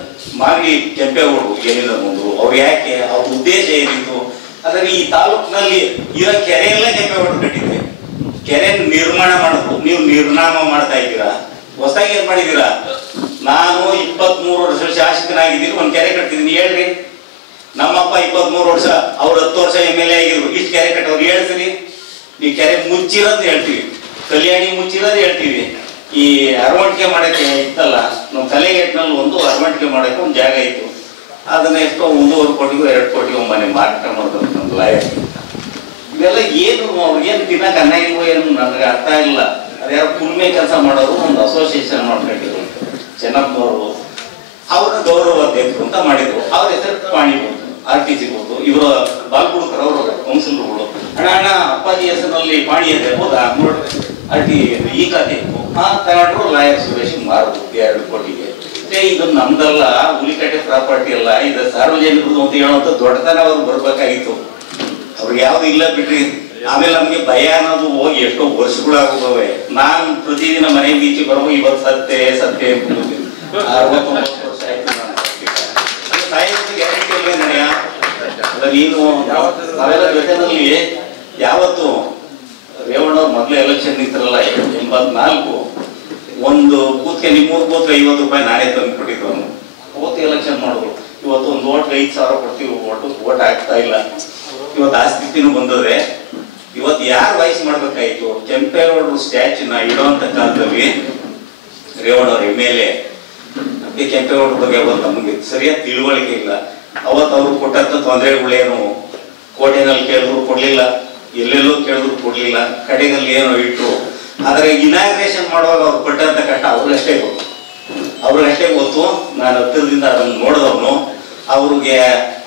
ಮಾಗಡಿ ಕೆಂಪೇಗೌಡರು ಏನಿಲ್ಲ ಬಂದ್ರು, ಅವ್ರು ಯಾಕೆ, ಅವ್ರ ಉದ್ದೇಶ ಏನಿತ್ತು. ಆದ್ರೆ ಈ ತಾಲೂಕಿನಲ್ಲಿ ಇರೋ ಕೆರೆ ಎಲ್ಲ ಕೆಂಪೇಗೌಡರು ಕಟ್ಟಿದ್ರೆ, ಕೆರೆ ನಿರ್ಮಾಣ ಮಾಡೋದು ನೀವು ನಿರ್ನಾಮ ಮಾಡ್ತಾ ಇದ್ದೀರಾ. ಹೊಸದಾಗಿ ಏನ್ ಮಾಡಿದೀರಾ? ನಾನು 23 ವರ್ಷ ಶಾಸಕನಾಗಿದ್ದೀನಿ, ಒಂದ್ ಕೆರೆ ಕಟ್ತಿದ್ದೀನಿ ಹೇಳ್ರಿ. ನಮ್ಮಪ್ಪ 23 ವರ್ಷ, ಅವ್ರು 10 ವರ್ಷ MLA ಆಗಿದ್ರು. ಇಷ್ಟು ಕೆರೆ ಕಟ್ಟೋರು ಹೇಳ್ತೀರಿ. ನೀವು ಕೆರೆ ಮುಚ್ಚಿರೋದು ಹೇಳ್ತೀವಿ, ಕಲ್ಯಾಣಿ ಮುಚ್ಚಿರೋದು ಹೇಳ್ತೀವಿ. ಈ ಅರವಣಿಕೆ ಮಾಡಕ್ಕೆ ಇತ್ತಲ್ಲ, ನಮ್ಮ ತಲೆಗೇಟ್ನಲ್ಲಿ ಒಂದು ಅರವಣಿಕೆ ಮಾಡಕ್ಕೆ ಒಂದು ಜಾಗ ಇತ್ತು. ಅದನ್ನ ಎಷ್ಟೋ 1.5 ಕೋಟಿಗೂ 2 ಕೋಟಿಗೂ ಮನೆ ಮಾರಾಟ ಮಾಡೋದು ನಮ್ಮ ಲಾಯರ್. ಇವೆಲ್ಲ ಏನು ಅವ್ರಿಗೇನು ತಿನ್ನಕ್ಕೆ ಅನ್ನ ಇಲ್ವೋ ಏನು ನನಗೆ ಅರ್ಥ ಇಲ್ಲ. ಅದ್ಯಾರು ಕುಲ್ಮೆ ಕೆಲಸ ಮಾಡೋರು ಒಂದು ಅಸೋಸಿಯೇಷನ್ ಮಾಡ್ಕೊಂಡಿದ್ರು ಚೆನ್ನಪ್ಪನವರು. ಅವ್ರನ್ನ ಗೌರವ ಅಧ್ಯಕ್ಷರು ಅಂತ ಮಾಡಿದ್ರು. ಅವ್ರ ಹೆಸರು ಪಾಣಿ ಬಂತು, RTC ಬಂತು. ಇವರು ಬಾಲ್ಗುಡ್ಕರ್ ಅವರು ಕೌನ್ಸಿಲರ್ಗಳು, ಅಣ್ಣ ಅಪ್ಪಾಜಿ ಹೆಸರಿನಲ್ಲಿ ಪಾಣಿ ಇದೆ, ಹೌದಾ ನೋಡ್ರಿ ಈ ಖಾತೆ ಇತ್ತು. ತಗೊಂಡ್ರು ಲಾಯರ್ ಸುರೇಶ್ ಮಾರೋದು 2 ಕೋಟಿಗೆ. ಇದು ನಮ್ದಲ್ಲ, ಹುಲಿಕಟ್ಟೆ ಪ್ರಾಪರ್ಟಿ ಅಲ್ಲ, ಇದು ಸಾರ್ವಜನಿಕರು ಅಂತ ಹೇಳುವಂತ ದೊಡ್ಡತನ ಅವ್ರು ಬರ್ಬೇಕಾಗಿತ್ತು. ಅವ್ರಿಗೆ ಯಾವ್ದು ಇಲ್ಲ ಬಿಡ್ರಿ. ಆಮೇಲೆ ನಮ್ಗೆ ಭಯ ಅನ್ನೋದು ಹೋಗಿ ಎಷ್ಟೋ ವರ್ಷಗಳಾಗೋದವೆ. ನಾನು ಪ್ರತಿದಿನ ಮನೆಗೆ ಈಚೆ ಬರೋ ಇವತ್ತು ಸತ್ತೆ 69 ವರ್ಷ ಆಯ್ತು. ಸಾಹಿತ್ಯ ಗ್ಯಾರಂಟಿ ಅಲ್ಲೇ ನಡೆಯ ನೀನು ನಾವೆಲ್ಲ ಜೊತೆನಲ್ಲಿ ಯಾವತ್ತು ರೇವಣ್ಣವ್ರು ಮೊದಲೇ ಎಲೆಕ್ಷನ್ ನಿಂತಿರಲ್ಲ 84 ಒಂದು ಬೂತ್ಗೆ ನಿಮ್ಮೂರು ಬೂತ್ 50 ರೂಪಾಯಿ ನಾನೇ ತಂದು ಕೊಟ್ಟಿದ್ದು. ಅವತ್ತು ಎಲೆಕ್ಷನ್ ಮಾಡೋದು. ಇವತ್ತು ಒಂದು ಓಟ್ 5,000 ಕೊಡ್ತೀವಿ, ಓಟ್ ಆಗ್ತಾ ಇಲ್ಲ. ಇವತ್ತು ಆ ಸ್ಥಿತಿನೂ ಬಂದದೆ. ಇವತ್ತು ಯಾರು ವಾಯ್ಸ್ ಮಾಡ್ಬೇಕಾಯ್ತು? ಕೆಂಪೇಗೌಡರು ಸ್ಟ್ಯಾಚ್ಯೂನ ಇಡುವಂತ ಕಾಲದಲ್ಲಿ ರೇವಣ್ಣವ್ರ MLA. ಕೆಂಪೇಗೌಡರ ಬಗ್ಗೆ ಅವತ್ತು ನಮಗೆ ಸರಿಯಾದ ತಿಳುವಳಿಕೆ ಇಲ್ಲ. ಅವತ್ತು ಅವ್ರು ಕೊಟ್ಟಂತ ತೊಂದರೆಗಳೇನು, ಕೋಟೆನಲ್ಲಿ ಕೇಳಿದ್ರು ಕೊಡ್ಲಿಲ್ಲ, ಎಲ್ಲೆಲ್ಲೂ ಕೇಳಿದ್ರು ಕೊಡ್ಲಿಲ್ಲ, ಕಡೆಯಲ್ಲಿ ಏನೋ ಇಟ್ರು. ಆದ್ರೆ ಇನಾಗ್ರೇಷನ್ ಮಾಡುವಾಗ ಅವ್ರು ಪಟ್ಟಂತ ಕಷ್ಟ ಅವ್ರಿಗಷ್ಟೇ ಗೊತ್ತು. ನಾನು ಹತ್ತಿರದಿಂದ ಅದನ್ನು ನೋಡಿದವನು. ಅವ್ರಿಗೆ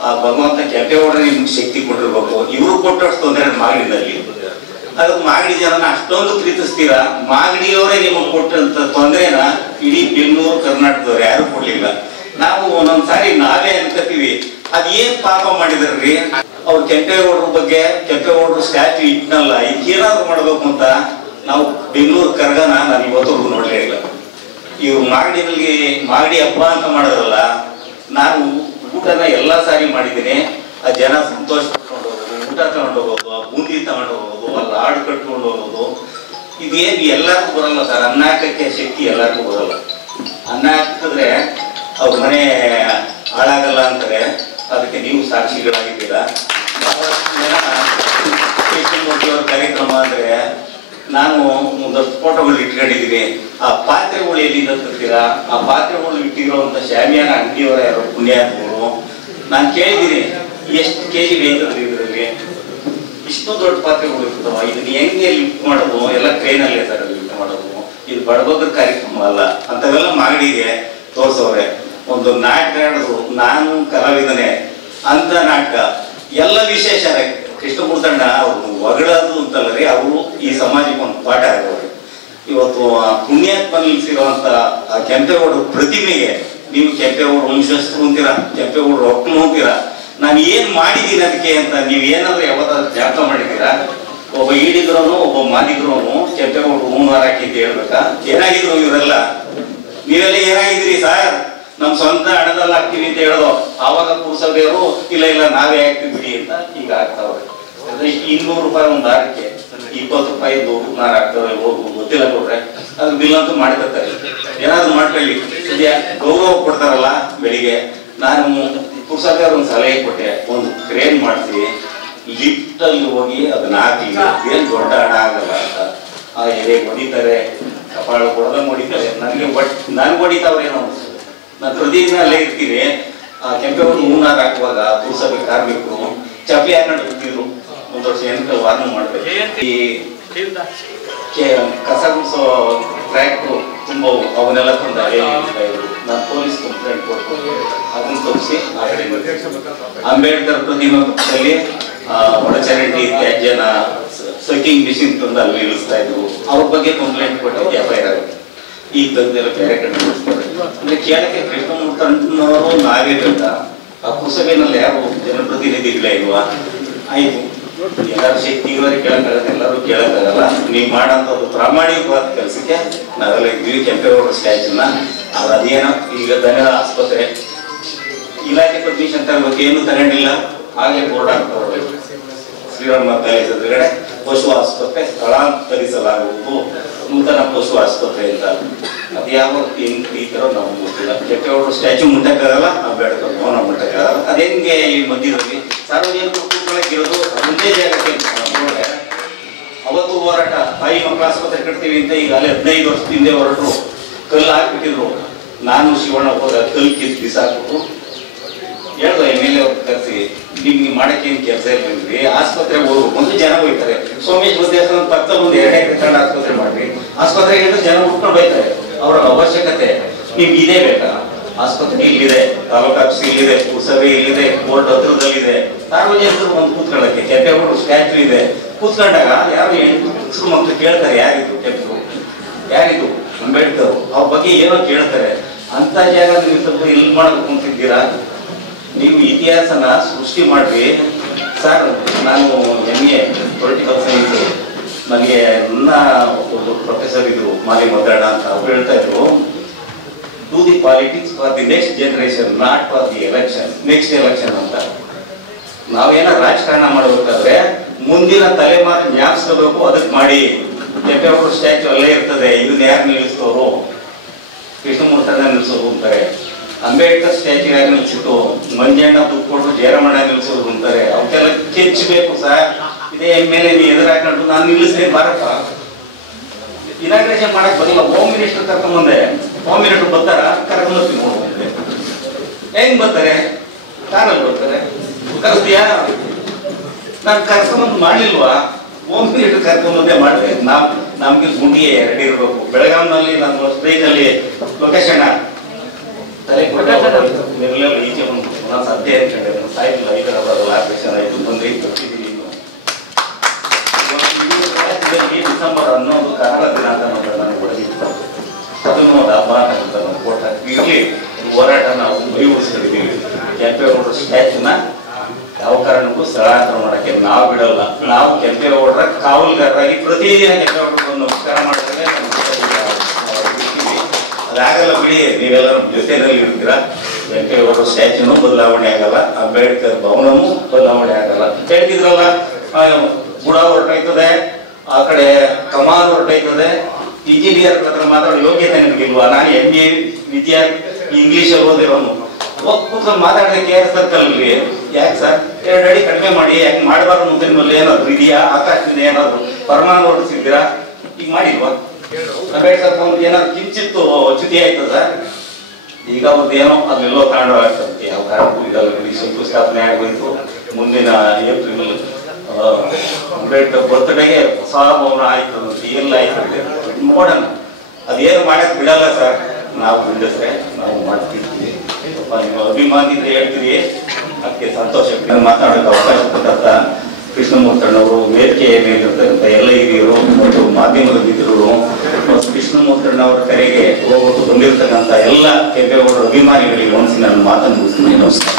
ಆ ಭಗವಂತ ಕೆಂಪೇಗೌಡರ ನಿಮ್ಗೆ ಶಕ್ತಿ ಕೊಟ್ಟಿರ್ಬೇಕು. ಇವರು ಕೊಟ್ಟಷ್ಟು ತೊಂದರೆ ಮಾಗಡಿನಲ್ಲಿ. ಅದು ಮಾಗಡಿ ಜನನ ಅಷ್ಟೊಂದು ಪ್ರೀತಿಸ್ತೀರಾ. ಮಾಗಡಿಯವರೇ ನಿಮಗೆ ಕೊಟ್ಟಂತ ತೊಂದರೆನ ಇಡೀ ಬೆಂಗಳೂರು ಕರ್ನಾಟಕದವ್ರು ಯಾರು ಕೊಡ್ಲಿಲ್ಲ. ನಾವು ಒಂದೊಂದ್ಸಾರಿ ನಾವೇ ಅನ್ಕೋತೀವಿ ಅದೇನ್ ಪಾಪ ಮಾಡಿದ್ರಿ ಅವ್ರು ಕೆಂಪೇಗೌಡರ ಬಗ್ಗೆ. ಕೆಂಪೇಗೌಡರು ಸ್ಟ್ಯಾಚ್ಯೂ ಇಟ್ನಲ್ಲ, ಇದಕ್ಕೇನಾದ್ರು ಮಾಡ್ಬೇಕು ಅಂತ ನಾವು ಬೆಂಗಳೂರು ಕರ್ಗನ ನಾನು ಇವತ್ತವರೆಗೂ ನೋಡ್ಲೇ ಇಲ್ಲ. ಇವ್ರು ಮಾಗಡಿ ಹಬ್ಬ ಅಂತ ಮಾಡೋದಲ್ಲ. ನಾನು ಊಟನ ಎಲ್ಲಾ ಸಾರಿ ಮಾಡಿದ್ದೀನಿ. ಆ ಜನ ಸಂತೋಷ ಪಡ್ಕೊಂಡು ಹೋಗೋದು, ಊಟ ತಗೊಂಡು ಹೋಗೋದು, ಬೂಂದಿ ತಗೊಂಡು ಹೋಗೋದು, ಅಲ್ಲಿ ಹಾಡು ಕಟ್ಕೊಂಡು ಹೋಗೋದು. ಇದೇನು ಎಲ್ಲರಿಗೂ ಬರಲ್ಲ ಸರ್. ಅನ್ನ ಹಾಕಕ್ಕೆ ಶಕ್ತಿ ಎಲ್ಲರಿಗೂ ಬರಲ್ಲ. ಅನ್ನ ಹಾಕಿದ್ರೆ ಅವ್ರ ಮನೆ ಹಾಳಾಗಲ್ಲ ಅಂತಾರೆ. ಅದಕ್ಕೆ ನೀವು ಸಾಕ್ಷಿಗಳಾಗಿದ್ದೀರಾ. ಬಹಳಷ್ಟು ಜನ ಕೃಷ್ಣಮೂರ್ತಿಯವ್ರ ಕಾರ್ಯಕ್ರಮ ಅಂದ್ರೆ ನಾನು ಒಂದಷ್ಟು ಫೋಟೋಗಳು ಇಟ್ಕೊಂಡಿದ್ದೀನಿ. ಆ ಪಾತ್ರೆಗಳು ಎಲ್ಲಿಂದ ತರ್ತೀರಾ? ಆ ಪಾತ್ರೆಗಳು ಇಟ್ಟಿರುವಂತ ಶಾಮಿಯಾನ ಅಂಗಡಿಯವರ ಯಾರು ಪುಣ್ಯಾತ್ಮರು. ನಾನು ಕೇಳಿದ್ದೀನಿ, ಎಷ್ಟು ಕೆಜಿ ವೇಯ್ತದ್ರಿ ಇದರಲ್ಲಿ? ಇಷ್ಟು ದೊಡ್ಡ ಪಾತ್ರೆಗಳು ಇರ್ತಾವ, ಇದನ್ನ ಹೆಂಗೆ ಲಿಫ್ಟ್ ಮಾಡೋದು? ಎಲ್ಲ ಟ್ರೈನಲ್ಲಿ ಸರ್ ಲಿಫ್ಟ್ ಮಾಡೋದು. ಇದು ಬಡಬಗ್ರ ಕಾರ್ಯಕ್ರಮ ಅಲ್ಲ. ಅಂತವೆಲ್ಲ ಮಾಡಿಗೆ ತೋರ್ಸವ್ರೆ. ಒಂದು ನಾಟಕ ಆಡೋದು, ನಾನು ಕಲಾವಿದನೇ ಅಂತ ನಾಟಕ ಎಲ್ಲ ವಿಶೇಷ. ಕೃಷ್ಣಮೂರ್ತಣ್ಣ ಅವ್ರು ಹೊಗಳೋದು ಅಂತಲ್ಲ ರೀ, ಅವರು ಈ ಸಮಾಜಕ್ಕೆ ಒಂದು ಪಾಠ ಆಗೋರು. ಇವತ್ತು ಪುಣ್ಯಾತ್ಮ ನಿಲ್ಸಿರುವಂತ ಕೆಂಪೇಗೌಡರ ಪ್ರತಿಮೆಗೆ ನೀವು ಕೆಂಪೇಗೌಡರು ವಂಶಸ್ಥರು ಅಂತೀರಾ, ಕೆಂಪೇಗೌಡರು ಒಕ್ಕಲು ಅಂತೀರಾ. ನಾನು ಏನ್ ಮಾಡಿದ್ದೀನಿ ಅದಕ್ಕೆ ಅಂತ ನೀವು ಏನಾದ್ರೂ ಯಾವತ್ತಾದ್ರೂ ಜ್ಞಾಪಕ ಮಾಡಿದ್ದೀರಾ? ಒಬ್ಬ ಈಡಿದ್ರೋನು ಒಬ್ಬ ಮಾದಿದ್ರೋನು ಕೆಂಪೇಗೌಡರು ಹೂನಾರ ಹಾಕಿ ಅಂತ ಹೇಳ್ಬೇಕಾ? ಏನಾಗಿದ್ರು ಇವರೆಲ್ಲ? ನೀವೆಲ್ಲ ಏನಾಗಿದ್ದೀರಿ ಸರ್? ನಮ್ ಸ್ವಂತ ಹಣದಲ್ಲಿ ಹಾಕ್ತೀವಿ ಅಂತ ಹೇಳೋದು. ಆವಾಗ ಪುರಸಭೆಯವರು ಇಲ್ಲ ಇಲ್ಲ ನಾವೇ ಹಾಕ್ತೀವಿ ಬಿಡಿ ಅಂತ ಈಗ ಆಗ್ತಾವ್ರೆ. 200 ರೂಪಾಯಿ ಒಂದು ದಾರಕ್ಕೆ 20 ರೂಪಾಯಿ ಹೂನಾರ ಹಾಕ್ತಾರೆ. ಗೊತ್ತಿಲ್ಲ ಕೊಡ್ರೆ ಅದ್ರ ಬಿಲ್ ಅಂತೂ ಮಾಡ್ಕೊತಾರೆ. ಏನಾದ್ರು ಮಾಡ್ಕೊಳ್ಳಿ. ಗೌರವ ಕೊಡ್ತಾರಲ್ಲ ಬೆಳಿಗ್ಗೆ. ನಾನು ಪುರಸಭೆಯವ್ರ ಒಂದು ಸಲಹೆ ಕೊಟ್ಟೆ, ಒಂದು ಕ್ರೇನ್ ಮಾಡಿಸಿ ಲಿಫ್ಟ್ ಅಲ್ಲಿ ಹೋಗಿ ಅದನ್ನ ಹಾಕಿ, ಏನ್ ದೊಡ್ಡ ಹಣ ಆಗಲ್ಲ ಅಂತ. ಆ ಎದೆ ಹೊಡಿತಾರೆ, ಕಪಾಳ ಕೊಡದಂಗೆ ಹೊಡಿತಾರೆ. ನನ್ಗೆ ಹೊಡಿತಾವ್ರೇನೋ ಅನ್ಸುತ್ತೆ. ನಾನು ಪ್ರತಿದಿನ ಅಲ್ಲೇ ಇರ್ತೀನಿ. ಕೆಂಪೇಗೌಡರು ಹೂನಾರ ಹಾಕುವಾಗ ಪುರಸಭೆ ಕಾರ್ಮಿಕರು ಚಪ್ಪಲಿ ಹಾಕೊಂಡು ಬಿಡ್ತಿದ್ರು. ಒಂದು ವರ್ಷ ಏನಕ್ಕೆ ವಾರ್ನ್ ಮಾಡ್ಬೇಕು. ಈ ಕಸ ಗುಡಿಸೋ ಟ್ರ್ಯಾಕ್ಟ್ರು ತುಂಬ ಅವನ್ನೆಲ್ಲ ತಂದು ಇದ್ರು. ನಾನು ಪೊಲೀಸ್ ಕಂಪ್ಲೇಂಟ್ ಕೊಟ್ಟು ಅದನ್ನ ತೋರಿಸಿ ಆ ಕಡೆ ಅಂಬೇಡ್ಕರ್ ಪ್ರತಿಮೆ ಪಕ್ಕದಲ್ಲಿ ಒಳಚರಂಡಿ ತ್ಯಾಜ್ಯನ ಸಕಿಂಗ್ ಮಿಷಿನ್ ತಂದು ಅಲ್ಲಿ ಇಳಿಸ್ತಾ ಇದ್ರು. ಅವ್ರ ಬಗ್ಗೆ ಕಂಪ್ಲೇಂಟ್ ಕೊಟ್ಟು FIR ಆಗುತ್ತೆ. ಈಗ ತಂದೆಲ್ಲ ಬೇರೆ ಕಡೆ ನಡೆಸ್ತಾರೆ. ಅಂದ್ರೆ ಕೇಳಕ್ಕೆ ಕೃಷ್ಣಮೂರ್ತಣ್ಣವರು ನಾವೇ ಬೇಕ? ಆ ಪುರಸಭೆಯಲ್ಲಿ ಯಾರು ಜನಪ್ರತಿನಿಧಿಗಳೇ ಇಲ್ವಾ? ಆಯ್ತು, ಎಲ್ಲರೂ ಶಕ್ತಿ ಇರೋರಿಗೆ ಕೇಳಕ್ಕಾಗಲ್ಲ, ಎಲ್ಲರೂ ಕೇಳಕ್ಕಾಗಲ್ಲ. ನೀವು ಮಾಡೋಂಥದ್ದು ಪ್ರಾಮಾಣಿಕವಾದ ಕೆಲಸಕ್ಕೆ ನಾವೆಲ್ಲ ಇದ್ವಿ. ಕೆಂಪೇಗೌಡರ ಸ್ಟ್ಯಾಚ್ಯೂನ ಅವ್ರು ಅದೇನೋ ಈಗ ದನ ಆಸ್ಪತ್ರೆ ಇಲಾಖೆ ಪರ್ಮಿಷನ್ ತಗೋಬೇಕು, ಏನು ತಗೊಂಡಿಲ್ಲ. ಹಾಗೆ ಬೋರ್ಡ್ ಹಾಕ್ತವ್ರೆ, ಶ್ರೀರಾಮ ಪ್ಯಾಲೇಸ್ ಎದುರುಗಡೆ ಪಶು ಆಸ್ಪತ್ರೆ ಸ್ಥಳಾಂತರಿಸಲಾಗುವುದು, ನೂತನ ಪಶು ಆಸ್ಪತ್ರೆ ಅಂತ. ಅದು ಯಾವ ರೀತಿಯೋ ನಾವು ಗೊತ್ತಿಲ್ಲ. ಕೆಂಪೇಗೌಡರ ಸ್ಟ್ಯಾಚ್ಯೂ ಮುಟ್ಟಕ್ಕಾಗಲ್ಲ, ಅಂಬೇಡ್ಕರ್ ಭವನ ಮುಟ್ಟಕ್ಕಾಗಲ್ಲ. ಅದೇಂಗೆ ಈ ಮಧ್ಯದಲ್ಲಿ ಸಾರ್ವಜನಿಕರು ಕೂತ್ಕೊಳ್ಳೋಕ್ಕಿರೋದು ಒಂದೇ ಜಾಗಕ್ಕೆ ನೋಡ್ರೆ. ಅವತ್ತು ಹೋರಾಟ, ತಾಯಿ ಮಕ್ಕಳ ಆಸ್ಪತ್ರೆ ಕಟ್ತೀವಿ ಅಂತ ಈಗ ಅಲ್ಲಿ 15 ವರ್ಷದ ಹಿಂದೆ ಹೊರಟರು. ಕಲ್ಲು ಹಾಕ್ಬಿಟ್ಟಿದ್ರು. ನಾನು ಶಿವಣ್ಣ ಹೋದ ಕಲ್ಲು ಕಿತ್ತು ಬಿಸಾಕ್ಬಿಟ್ಟು ಹೇಳ್ದ MLA ಅವ್ರು ಕರೆಸಿ, ನಿಮ್ಗೆ ಮಾಡಕ್ಕೆ ಏನು ಕೆಲಸ ಇಲ್ರಿ, ಆಸ್ಪತ್ರೆ ಹೋಗ್ಬೇಕು ಒಂದು ಜನ ಹೋಗ್ತಾರೆ. ಸೋಮೇಶ್ವರ ದೇವಸ್ಥಾನ ಪಕ್ಕದಲ್ಲಿ ಒಂದು 2 ಎಕರೆ ತಗೊಂಡು ಆಸ್ಪತ್ರೆ ಮಾಡ್ರಿ. ಆಸ್ಪತ್ರೆಗೆ ಜನ ಉಟ್ಕೊಂಡು ಹೋಗ್ತಾರೆ. ಅವರ ಅವಶ್ಯಕತೆ ನಿಮ್ಗೆ ಇದೇ ಬೇಕಾ? ಆಸ್ಪತ್ರೆ ಇಲ್ಲಿದೆ, ತಾಲೂಕು ಆಫೀಸ್ ಇಲ್ಲಿದೆ, ಪುರಸಭೆ ಇಲ್ಲಿದೆ, ಕೋರ್ಟ್ ಹತ್ರದಲ್ಲಿದೆ. ಸಾರ್ವಜನಿಕರು ಒಂದು ಕೂತ್ಕೊಳ್ಳಕ್ಕೆ ಕೆಂಪೇಗೌಡರು ಸ್ಟ್ಯಾಚ್ಯೂ ಇದೆ. ಕೂತ್ಕೊಂಡಾಗ ಯಾರು ಹೆಣ್ಣು ಮಕ್ಕಳು ಕೇಳ್ತಾರೆ, ಯಾರಿದ್ರು ಕೆಂಪೇಗೌಡರು, ಯಾರಿದ್ರು ಅಂಬೇಡ್ಕರ್, ಅವ್ರ ಬಗ್ಗೆ ಏನೋ ಕೇಳ್ತಾರೆ. ಅಂತ ಜಾಗ ನೀವು ಸ್ವಲ್ಪ ಎಲ್ಲಿ ಮಾಡಬೇಕು ಅಂತಿದ್ದೀರಾ? ನೀವು ಇತಿಹಾಸನ ಸೃಷ್ಟಿ ಮಾಡ್ರಿ ಸರ್. ನಾನು MA ಪೊಲಿಟಿಕಲ್ ಸೈನ್ಸ್, ನನಗೆ ನನ್ನ ಒಬ್ಬ ಪ್ರೊಫೆಸರ್ ಇದ್ರು ಮಾಲಿ ಮದ್ದಣ್ಣ ಅಂತ. ಅವ್ರು ಹೇಳ್ತಾ ಇದ್ರು, do the politics for the next generation, not for the election, next election ಅಂತ. ನಾವೇನ ರಾಜಕಾರಣ ಮಾಡಬೇಕಾದ್ರೆ ಮುಂದಿನ ತಲೆಮಾರು ಜ್ಞಾಪಿಸ್ಕೋಬೇಕು, ಅದಕ್ಕೆ ಮಾಡಿ. ಕೆಂಪೇಗೌಡರ ಸ್ಟ್ಯಾಚ್ಯೂ ಅಲ್ಲೇ ಇರ್ತದೆ. ಇದನ್ನ ಯಾರು ನಿಲ್ಲಿಸ್ತವರು? ಕೃಷ್ಣಮೂರ್ತಣ್ಣ ನಿಲ್ಲಿಸೋದು ಅಂತಾರೆ. ಅಂಬೇಡ್ಕರ್ ಸ್ಟ್ಯಾಚ್ಯೂ ಯಾರು ನಿಲ್ಸಿತ್ತು? ಮಂಜಣ್ಣ ದುಡ್ಡು ಕೊಟ್ಟು ಜಯರಾಮಣ್ಣ ನಿಲ್ಸೋದು ಅಂತಾರೆ. ಅವಕ್ಕೆಲ್ಲ ಕೆಚ್ಚಬೇಕು ಸರ್. ಇದೇ MLA ನೀವು ಎದುರು ಹಾಕೊಂಡು ನಾನು ನಿಲ್ಲಿಸ್ತೇನೆ ಭಾರತ ಇನಾಗ್ರೇಷನ್ ಮಾಡಕ್ ಬರಲ್ಲ. ಹೋಮ್ ಮಿನಿಸ್ಟರ್ ಕರ್ಕೊಂಬಂದೆ, ಹೋಮ್ ಮಿನಿಸ್ಟರ್ ಬರ್ತಾರ? ಕರ್ಕೊಂಬರ್ತೀನಿ ನೋಡ್ಬಂದೆ. ಹೆಂಗ್ ಬರ್ತಾರೆ? ಕಾರಲ್ಲಿ ಬರ್ತಾರೆ. ಕರೆಸ್ತೀಯಾ? ನಾನು ಕರ್ಕೊಂಬಂದು ಮಾಡ್ಲಿಲ್ವಾ? ಹೋಮ್ ಮಿನಿಸ್ಟರ್ ಕರ್ಕೊಂಬಂದೇ ಮಾಡಿದೆ. ನಮ್ಗೆ ಗುಂಡಿಗೆ 2 ಇರಬೇಕು. ಬೆಳಗಾವಿನಲ್ಲಿ ನಾನು ಸ್ಟ್ರೈಕಲ್ಲಿ ಲೊಕೇಶನ್ ತಲೆ ಕೊಟ್ಟ ಈಚೆ ಬಂದು ನಾನು ಸದ್ಯ ಅನ್ಕೊಂಡೆ. ಸಾಯಿಲ್ಲ, ಹೈದರಾಬಾದ್ ಆಪರೇಷನ್ ಆಯ್ತು, ಬಂದು ಬರ್ತಿದ್ದೀನಿ. ಡಿಸೆಂಬರ್ 11 ಕನ್ನಡ ದಿನ ಅಂತ ನನಗೆ ಹೊಡೆದಿತ್ತು. ಅದನ್ನು ಒಂದು ಹಬ್ಬ ಅಂತ ಕೋಟ ಇರಲಿ ಹೋರಾಟ ನಾವು ಮುಂದುವರಿಸ್ತಿದ್ದೀವಿ. ಕೆಂಪೇಗೌಡರ ಸ್ಟ್ಯಾಚ್ಯೂನ ಯಾವ ಕಾರಣಕ್ಕೂ ಸ್ಥಳಾಂತರ ಮಾಡಕ್ಕೆ ನಾವು ಬಿಡಲ್ಲ. ನಾವು ಕೆಂಪೇಗೌಡರ ಕಾವಲುಗಾರರಾಗಿ ಪ್ರತಿದಿನ ಕೆಂಪೇಗೌಡರನ್ನು ನಮಸ್ಕಾರ ಮಾಡ್ತೇವೆ. ಅದಾಗಲ್ಲ ಬಿಡಿ, ನೀವೆಲ್ಲ ನಮ್ಮ ಜೊತೆಯಲ್ಲಿ ಇರ್ತೀರಾ. ಕೆಂಪೇಗೌಡರ ಸ್ಟ್ಯಾಚ್ಯೂನು ಬದಲಾವಣೆ ಆಗಲ್ಲ, ಅಂಬೇಡ್ಕರ್ ಭವನವೂ ಬದಲಾವಣೆ ಆಗಲ್ಲ. ಹೇಳ್ತಿದ್ರಲ್ಲ, ಬುಡ ಹೊರಟೋಯ್ತದೆ, ಆ ಕಡೆ ಕಮಾನ್ ಹೊರಟೋಯ್ತದೆ. ವಿದ್ಯಾರ್ಥಿ ಹತ್ರ ಮಾತಾಡೋ ಯೋಗ್ಯತೆ ನಿಮಗಿಲ್ವಾ? ನಾನು MA ವಿದ್ಯಾರ್ಥಿ ಇಂಗ್ಲಿಷಲ್ಲಿ ಓದಿರೋನು ಕೂತ್ಕೊಂಡು ಮಾತಾಡಿದ್ರೆ KR ಸರ್ಕಲ್ಗೆ ಯಾಕೆ ಸರ್ 2 ಅಡಿ ಕಡಿಮೆ ಮಾಡಿ ಯಾಕೆ ಮಾಡಬಾರ್ದು? ಮುಂದೆ ನಿಮ್ಮಲ್ಲಿ ಏನಾದ್ರು ಇದೆಯಾ? ಆಕಾಶದಿಂದ ಏನಾದ್ರು ಪರಮಾನ ಹೊರಡಿಸಿದ್ದೀರಾ? ಈಗ ಮಾಡಿಲ್ವಾ? ಅಂಬೇಡ್ಕರ್ ಏನಾದ್ರು ಕಿಂಚಿತ್ತು ಚ್ಯುತಿ ಆಯ್ತದ ಸರ್? ಈಗ ಅವ್ರದ್ದು ಏನೋ ಅದನ್ನೆಲ್ಲೋ ತಗೊಂಡೋಗ್ತಂತೆ. ಯಾವ ಕಾರಣಕ್ಕೂ ಇದಲ್ಲ, ಶಂಕುಸ್ಥಾಪನೆ ಆಗೋಯ್ತು. ಮುಂದಿನ ಏಪ್ರಿಲ್ ಅಂಬೇಡ್ಕರ್ ಬರ್ತ್ಡೇಗೆ ಹೊಸ ಭವನ ಆಯ್ತು, ಎಲ್ಲ ಆಯ್ತು. ನೋಡೋಣ, ಅದೇನು ಮಾಡಕ್ ಬಿಡಲ್ಲ ಸರ್. ನಾವು ಬಿಡಿಸ್ರೆ ನಾವು ಮಾಡ್ತಿರ್ತೀವಿ. ನಿಮ್ಮ ಅಭಿಮಾನಿಯಿಂದ ಹೇಳ್ತೀರಿ, ಅದಕ್ಕೆ ಸಂತೋಷ. ಮಾತಾಡೋಕೆ ಅವಕಾಶ ಕೊಟ್ಟಂತ ಕೃಷ್ಣಮೂರ್ತಣ್ಣವರು, ವೇದಿಕೆ ಮೇಲಿರ್ತಕ್ಕಂಥ ಎಲ್ಲ ಹಿರಿಯರು ಮತ್ತು ಮಾಧ್ಯಮದ ಮಿತ್ರರು, ಕೃಷ್ಣಮೂರ್ತಣ್ಣವರ ಕರೆಗೆ ಹೋಗೋದು ಬಂದಿರತಕ್ಕಂಥ ಎಲ್ಲ ಕೆಂಪೇಗೌಡರ ಅಭಿಮಾನಿಗಳಿಗೆ ಮನಸ್ಸಿನ ಮಾತನ್ನು ಮುಗಿಸ್ತೀನಿ. ನಮಸ್ಕಾರ.